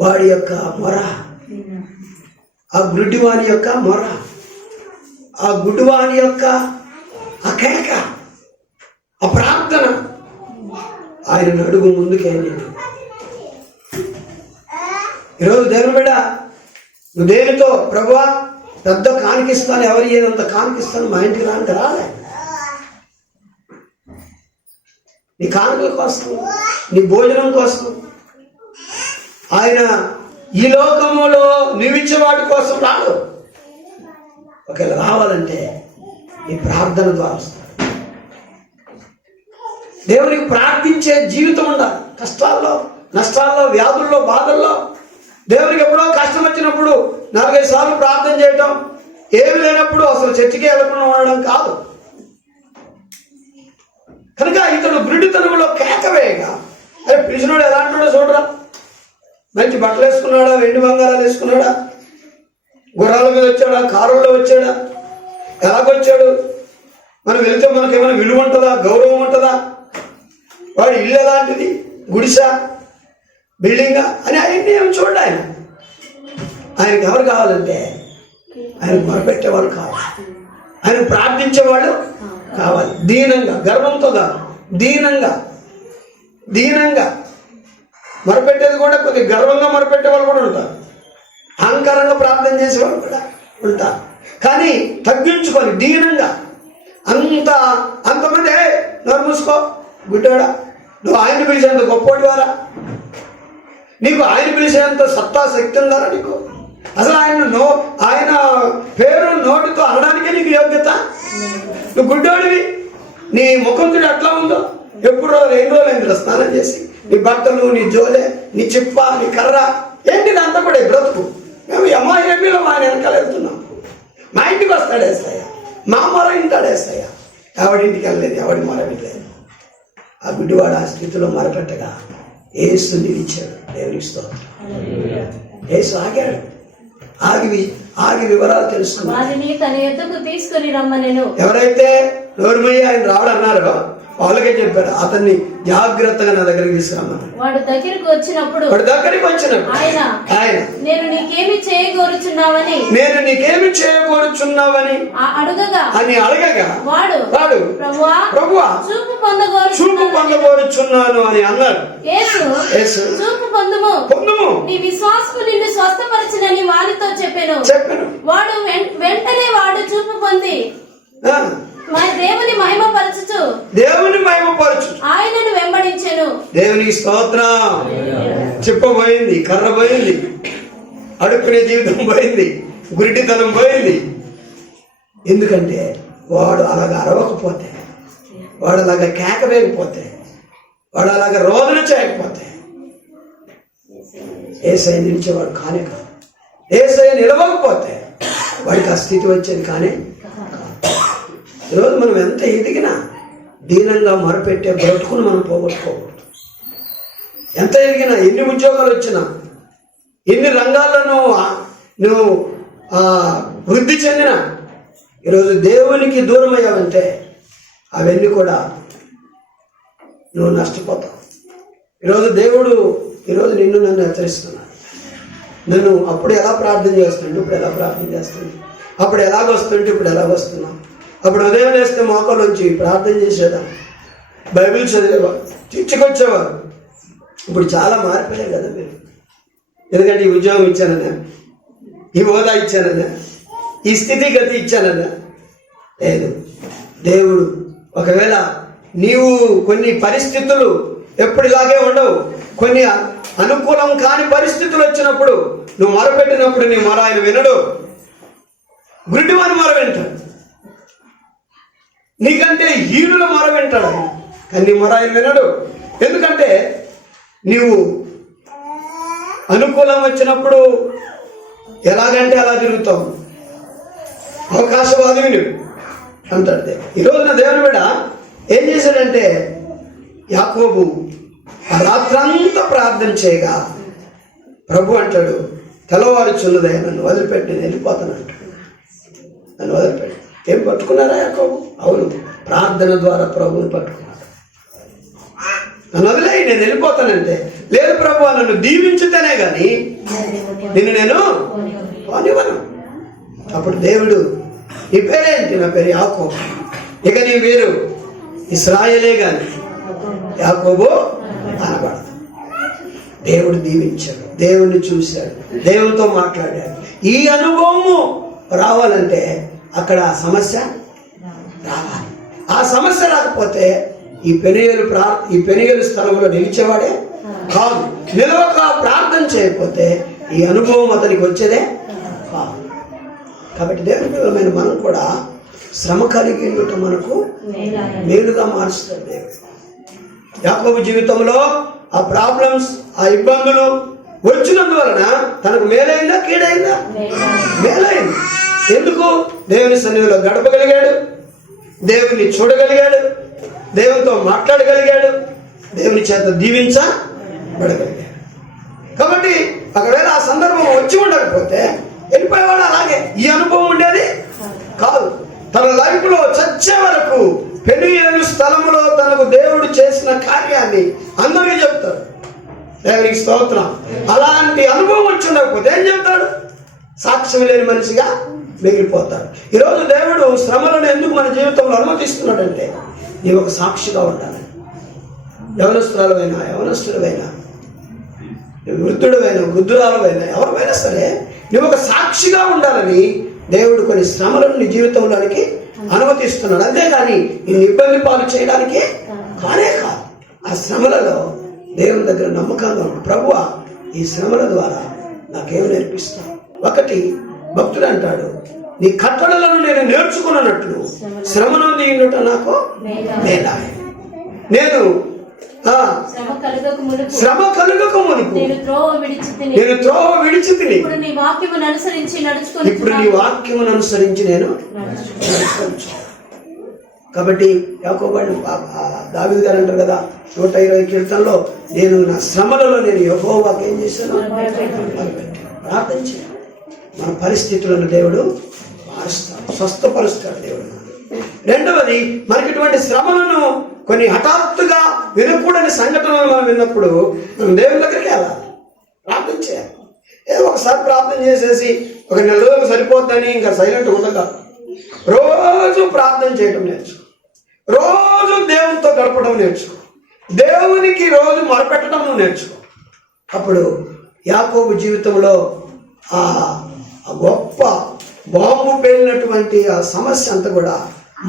వాడి యొక్క మొర, ఆ గుడ్డివాని యొక్క మొర, ఆ గుడ్డివాని యొక్క ఆ కేక, ఆ ప్రార్థన ఆయన అడుగు ముందుకెళ్ళింది. ఈరోజు దేవుని బిడ్డ, నువ్వు దేనితో ప్రభువా పెద్ద కానికిస్తాను, ఎవరు ఏదంత కానికిస్తాను, మా ఇంటికి రానికి రాలే. నీ కానుకల కోసం, నీ భోజనం కోసం ఆయన ఈ లోకములో నీవిచ్చే వాటి కోసం రాడు. ఒకవేళ రావాలంటే నీ ప్రార్థన ద్వారా వస్తాడు. దేవునికి ప్రార్థించే జీవితం ఉండాలి. కష్టాల్లో నష్టాల్లో, వ్యాధుల్లో, బాధల్లో దేవునికి ఎప్పుడో కష్టం వచ్చినప్పుడు 4-5 సార్లు ప్రార్థన చేయటం, ఏమి లేనప్పుడు అసలు చర్చికి వెళ్ళకుండా ఉండడం కాదు. కనుక ఇతడు గురుడితనంలో కేకవేయగా, అరే పిలిచినోడు ఎలాంటివాడో చూడరా, మంచి బట్టలు వేసుకున్నాడా, వెండి బంగారాలు వేసుకున్నాడా, గుర్రాల మీద వచ్చాడా, కారుల్లో వచ్చాడా, ఎలాగొచ్చాడు, మనం వెళితే మనకు ఏమైనా విలువ ఉంటుందా, గౌరవం ఉంటుందా, వాడి ఇల్లు ఎలాంటిది, గుడిసా, బిల్డింగా అని అవన్నీ ఏమి చూడండి. ఆయనకి ఎవరు కావాలంటే ఆయన మొరపెట్టేవాళ్ళు కావాలి, ఆయన ప్రార్థించేవాళ్ళు కావాలి. దీనంగా, గర్వంతో కాదు, దీనంగా మొరపెట్టేది కూడా కొద్దిగా గర్వంగా మొరపెట్టే వాళ్ళు కూడా ఉంటారు, అహంకారంగా ప్రార్థన చేసేవాళ్ళు కూడా ఉంటారు. కానీ తగ్గించుకొని దీనంగా, అంతమంది నోరు మూసుకో గుడ్డాడా, నువ్వు ఆయన పిలిచేంత గొప్పవాడి వారా, నీకు ఆయన పిలిచేంత సత్తా శక్తి ఉందా నీకు, అసలు ఆయన పేరు నోటితో అనడానికే నీకు యోగ్యత, నువ్వు గుడ్డోడివి, నీ ముఖం చూడు ఎట్లా ఉందో, ఎప్పుడో 2 రోజులైందిరా స్నానం చేసి, నీ బట్టలు, నీ జోలే, నీ చిప్ప, నీ కర్ర, ఏంటిది అంతా కూడా బ్రతుకు. మేము ఎంఐఎంఈలో మా వెనకాల వెళ్తున్నాం, మా ఇంటికి వస్తాడు ఏసయ్య, మా మొర ఇంటాడు ఏసయ్య, ఎవడింటికి వెళ్ళలేదు, ఎవడి మొర వినలేదు. ఆ గుడ్డివాడు ఆ స్థితిలో మొరపెట్టగా యేసు నిలిచాడు. దేవునికి స్తోత్రం. యేసు ఆగాడు, ఆగి వివరాలు తెలుసుకున్నాడు. వారిని తన యొద్దకు తీసుకొని రమ్మనెను. ఎవరైతే నోరుమయ్య ఆయన రావడన్నారో వాళ్ళకే చెప్పారు, అతన్ని జాగ్రత్తగా నా దగ్గరికి తీసుకురమ్మన్నాడు. వాడు దగ్గరికి వచ్చినప్పుడు ఆయన నేను నీకేమి చేయగోరుచున్నావని అడగగా వాడు ప్రభువా చూపు పొందగోరుచున్నాను అని అన్నాడు. యేసు చూపు పొందుము, నీ విశ్వాసము నిన్ను స్వస్థపరచునని వారితో చెప్పెను. వాడు వెంటనే వాడు చూపు పొంది దేవుని మహిమపరచుచు ఆయనను వెంబడించెను. దేవునికి స్తోత్రం. చెప్పబోయింది, కర్ర పోయింది, అడుక్కునే జీవితం పోయింది, గురిటితనం పోయింది. ఎందుకంటే వాడు అలాగ అరవకపోతే, వాడు అలాగ కేక వేయకపోతే, వాడు అలాగ రోదన చేయకపోతే యేసయ్య నిలిచేవాడు కానే కాదు. యేసయ్య నిలవకపోతే వాడికి ఆ స్థితి వచ్చేది కానే. ఈరోజు మనం ఎంత ఎదిగినా దీనంగా మొరపెట్టే బ్రతుకును మనం పోగొట్టుకోకూడదు. ఎంత ఎదిగినా, ఎన్ని ఉద్యోగాలు వచ్చినా, ఎన్ని రంగాల్లో నువ్వు వృద్ధి చెందినా, ఈరోజు దేవునికి దూరం అయ్యావంటే అవన్నీ కూడా నువ్వు నష్టపోతావు. ఈరోజు నిన్ను నన్ను హెచ్చరిస్తున్నాడు. నేను అప్పుడు ఎలా ప్రార్థన చేస్తుంటే ఇప్పుడు ఎలా ప్రార్థన చేస్తుంది, అప్పుడు ఎలాగొస్తుంటే ఇప్పుడు ఎలాగొస్తున్నావు. అప్పుడు ఉదయం వేస్తే మోకాళ్ళొంచి ప్రార్థన చేసేదాం, బైబిల్ చదివేవారు, చర్చికొచ్చేవారు. ఇప్పుడు చాలా మారిపోయాయి కదా మీరు. ఎందుకంటే ఈ ఉద్యోగం ఇచ్చానన్నా, ఈ హోదా ఇచ్చానన్నా, ఈ స్థితిగతి ఇచ్చానన్నా లేదు. దేవుడు ఒకవేళ నీవు కొన్ని పరిస్థితులు ఎప్పుడు ఇలాగే ఉండవు, కొన్ని అనుకూలం కాని పరిస్థితులు వచ్చినప్పుడు నువ్వు మొరపెట్టినప్పుడు నీ మొర ఆయన వినడు. గుడ్డివాని మొర వింటాడు, నీకంటే హీనుల మొర వింటాడు ఆయన, కానీ నీ మొర ఆయన వినడు. ఎందుకంటే నీవు అనుకూలం వచ్చినప్పుడు ఎలాగంటే అలా తిరుగుతావు, అవకాశవాదివి నువ్వు అంటాడు దేవుడు. ఈరోజున దేవుని బిడ్డ ఏం చేశాడంటే, యాకోబు రాత్రంతా ప్రార్థన చేయగా ప్రభు అంటాడు, తెల్లవారుచున్నదయ్యా, నన్ను వదిలిపెట్టి నేను వెళ్ళిపోతాను అంటాడు. నన్ను వదిలిపెట్టి ఏం పట్టుకున్నారా యాకోబు? అవును, ప్రార్థన ద్వారా ప్రభువుని పట్టుకున్నాడు. నన్ను వదిలేయి, నేను వెళ్ళిపోతానంటే, లేదు ప్రభు నన్ను దీవించితేనే కానీ నిన్ను నేను పోనివ్వను. అప్పుడు దేవుడు, నీ పేరేంటి? నా పేరు యాకోబు, ఇక నీ పేరు ఇశ్రాయేలే గాని యాకోబు అనబడదు. దేవుడు దీవించాడు, దేవుడిని చూశాడు, దేవునితో మాట్లాడాడు. ఈ అనుభవము రావాలంటే అక్కడ ఆ సమస్య రావాలి. ఆ సమస్య రాకపోతే ఈ పెనుయేలు స్థలంలో నిలిచేవాడే కాదు. నిలవక ప్రార్థన చేయకపోతే ఈ అనుభవం అతనికి వచ్చేదే కాదు. కాబట్టి దేవుని పిల్లలమైన మనం కూడా శ్రమ కలిగి ఉండటం మనకు మేలుగా మారుస్తాడు దేవుడు. యాకోబు జీవితంలో ఆ ప్రాబ్లమ్స్, ఆ ఇబ్బందులు వచ్చినందువలన తనకు మేలైందా కీడైందా? మేలైంది. ఎందుకు? దేవుని సన్నిధిలో గడపగలిగాడు, దేవుని చూడగలిగాడు, దేవునితో మాట్లాడగలిగాడు, దేవుని చేత దీవించబడగలిగాడు. కాబట్టి ఒకవేళ ఆ సందర్భం వచ్చి ఉండకపోతే వెళ్ళిపోయేవాడు. అలాగే ఈ అనుభవం ఉండేది కాదు. తన లైఫ్ లో చచ్చే వరకు పెనుయేలు స్థలంలో తనకు దేవుడు చేసిన కార్యాన్ని అందరికీ చెప్తాడు. దేవునికి స్తోత్రం. అలాంటి అనుభవం వచ్చి ఉండకపోతే ఏం చెప్తాడు? సాక్ష్యం లేని మనిషిగా మిగిలిపోతాడు. ఈరోజు దేవుడు శ్రమలను ఎందుకు మన జీవితంలో అనుమతిస్తున్నాడంటే నీవు ఒక సాక్షిగా ఉండాలి. యవనస్తురాలైనా యవనస్తులైనా, వృద్ధుడైనా వృద్ధురాలైనా, ఎవరైనా సరే నువ్వు ఒక సాక్షిగా ఉండాలని దేవుడు కొన్ని శ్రమలను నీ జీవితంలోనికి అనుమతిస్తున్నాడు. అంతేగాని నిన్ను ఇబ్బంది పాలు చేయడానికి కానే కాదు. ఆ శ్రమలలో దేవుని దగ్గర నమ్మకంగా ఉంది. ప్రభువా, ఈ శ్రమల ద్వారా నాకేం నేర్పిస్తావు? ఒకటి భక్తుడు అంటాడు, నీ కట్టడలను నేను నేర్చుకున్నట్లు శ్రమను దీనుట నాకు మేలా. నేను శ్రమ కలుగక మునుపు నేను త్రోవ విడిచి తిని ఇప్పుడు నీ వాక్యమును అనుసరించి నేను నడుచుకొనుచు. కాబట్టి యాకోబు దావీదు గారు అంటారు కదా 120 కీర్తనలో, నేను నా శ్రమలలో నేను యెహోవాకు ఏం చేశాను? ప్రార్థన చేయాలి. మన పరిస్థితులను దేవుడు మారుస్తాడు, స్వస్థపరుస్తాడు దేవుడు. రెండవది, మనకి ఇటువంటి శ్రమలను కొన్ని హఠాత్తుగా వినకూడని సంఘటనలు మనం విన్నప్పుడు మనం దేవుని దగ్గరికి వెళ్ళాలి, ప్రార్థన చేయాలి. ఏదో ఒకసారి ప్రార్థన చేసేసి ఒక నెల రోజులు సరిపోద్దని ఇంకా సైలెంట్ ఉండగా రోజు ప్రార్థన చేయడం నేర్చుకో, రోజు దేవునితో గడపడం నేర్చుకో, దేవునికి రోజు మొరపెట్టడం నువ్వు నేర్చుకో. అప్పుడు యాకోబు జీవితంలో ఆ గొప్ప బాంబు పేలినటువంటి ఆ సమస్య అంతా కూడా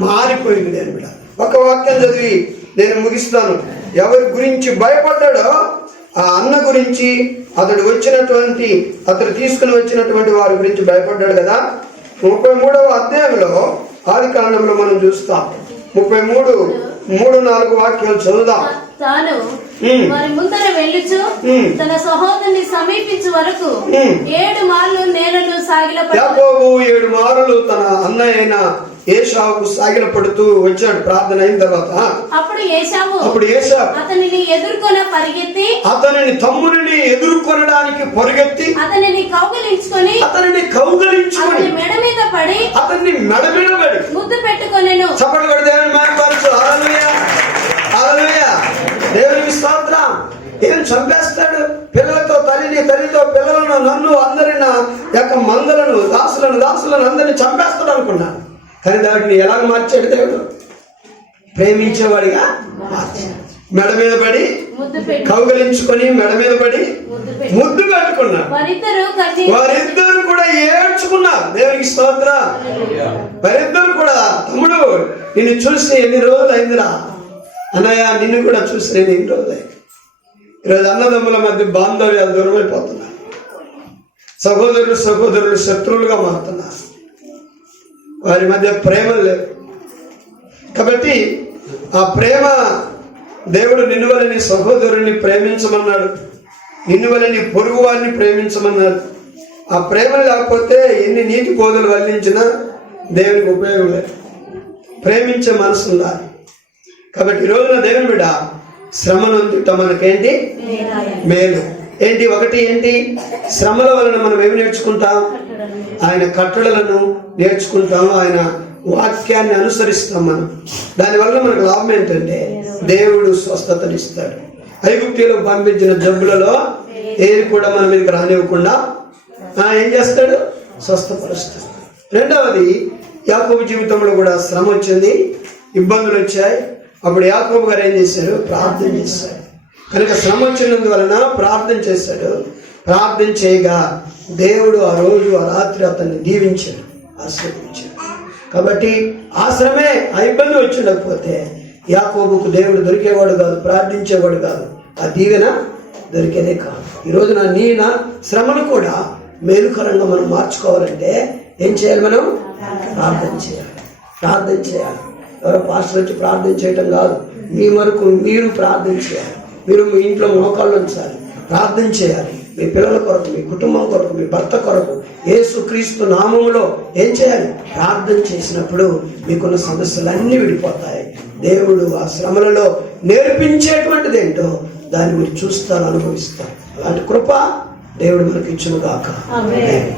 మారిపోయింది. నేను కూడా ఒక వాక్యం చదివి నేను ముగిస్తాను. ఎవరి గురించి భయపడ్డాడో ఆ అన్న గురించి, అతడు తీసుకుని వచ్చినటువంటి వారి గురించి భయపడ్డాడు కదా. 33వ అధ్యాయంలో ఆదికాండంలో మనం చూస్తాం. 33:3-4 వాక్యాలు చదువుదాం. తాను వారి ముందర వెళ్ళుచు తన సహోదరుని సమీపించు వరకు 7 మార్లు నేలను సాగిలపడి యాకోబు 7 మార్లు తన అన్నయ్య అయిన ఏశావుకు సాగిలపడుతూ వచ్చాడు ప్రార్థన అయిన తర్వాత. అప్పుడు ఏశావు అతనిని ఎదుర్కొన పరిగెత్తి, అతనిని తమ్ముడిని ఎదుర్కొనడానికి పరిగెత్తి అతనిని కౌగిలించుకొని మెడ మీద పడి ముద్దు పెట్టుకొనెను. చప్పట్లు కొట్టి దేవుని మహిమపరచు. హల్లెలూయా, హల్లెలూయా. దేవునికి స్తోత్రం. ఏం చంపేస్తాడు? పిల్లలతో తల్లితో పిల్లలను, నన్ను, అందరిని, నా యొక్క మందలను, దాసులను అందరినీ చంపేస్తాడు అనుకున్నాను. కానీ దాన్ని ఎలాగ మార్చాడు దేవుడు? ప్రేమించేవాడిగా మార్చాడు. మెడ మీద పడి కౌగిలించుకొని మెడ మీద పడి ముద్దు పెట్టుకున్నాడు. వారిద్దరు కూడా ఏడ్చుకున్నారు. దేవునికి స్తోత్రం. వారిద్దరు కూడా, తమ్ముడు నిన్ను చూసి ఎన్ని రోజులు అయిందిరా, అన్నయ్య నిన్ను కూడా చూసి నేను ఎన్ని రోజులు అయింది. ఈరోజు అన్నదమ్ముల మధ్య బాంధవ్యాలు దూరమైపోతున్నారు. సహోదరులు శత్రువులుగా మారుతున్నారు. వారి మధ్య ప్రేమలు లేవు. కాబట్టి ఆ ప్రేమ, దేవుడు నిన్ను వల్ల నీ సహోదరుని ప్రేమించమన్నాడు, నిన్ను వల్ల నీ పొరుగు వారిని ప్రేమించమన్నాడు. ఆ ప్రేమ లేకపోతే ఎన్ని నీతి బోధలు వల్లించినా దేవునికి ఉపయోగం లేదు. ప్రేమించే మనసు ఉండాలి. కాబట్టి ఈ రోజున దేవుని బిడ్డ శ్రమను అందుట మనకేంటి? మేలు. ఒకటి శ్రమల వలన మనం ఏమి నేర్చుకుంటాం? ఆయన కట్టడలను నేర్చుకుంటాం, ఆయన వాక్యాన్ని అనుసరిస్తాం. మనం దానివల్ల మనకు లాభం ఏంటంటే దేవుడు స్వస్థతనిస్తాడు. ఐగుప్తులకు పంపించిన జబ్బులలో ఏది కూడా మన మీదకి రానివ్వకుండా ఏం చేస్తాడు? స్వస్థపరుస్తాడు. రెండవది, యాకోబు జీవితంలో కూడా శ్రమ వచ్చింది, ఇబ్బందులు వచ్చాయి. అప్పుడు యాకోబు గారు ఏం చేశారు? ప్రార్థన చేశారు. కనుక శ్రమ వచ్చినందువలన ప్రార్థన చేశాడు. ప్రార్థన చేయగా దేవుడు ఆ రోజు ఆ రాత్రి అతన్ని దీవించాడు, ఆశీర్వదించాడు. కాబట్టి ఆ శ్రమే, ఆ ఇబ్బంది వచ్చిండకపోతే యాకోబుకు దేవుడు దొరికేవాడు కాదు, ప్రార్థించేవాడు కాదు, ఆ దీవెన దొరికేదే కాదు. ఈరోజు నా శ్రమను కూడా మేలుకరంగా మనం మార్చుకోవాలంటే ఏం చేయాలి? మనం ప్రార్థన చేయాలి. ఎవరో పాస్టర్ వచ్చి ప్రార్థన చేయటం కాదు. మీ వరకు మీరు ప్రార్థన చేయాలి. మీరు మీ ఇంట్లో మోకాళ్ళు ఉంచాలి, ప్రార్థన చేయాలి. మీ పిల్లల కొరకు, మీ కుటుంబం కొరకు, మీ భర్త కొరకు యేసుక్రీస్తు నామములో ఏం చేయాలి? ప్రార్థన చేసినప్పుడు మీకున్న సమస్యలన్నీ విడిపోతాయి. దేవుడు ఆ శ్రమలలో నేర్పించేటువంటిది ఏంటో దాన్ని మీరు చూస్తారు, అనుభవిస్తారు. అలాంటి కృప దేవుడు మనకి ఇచ్చును గాక. ఆమేన్.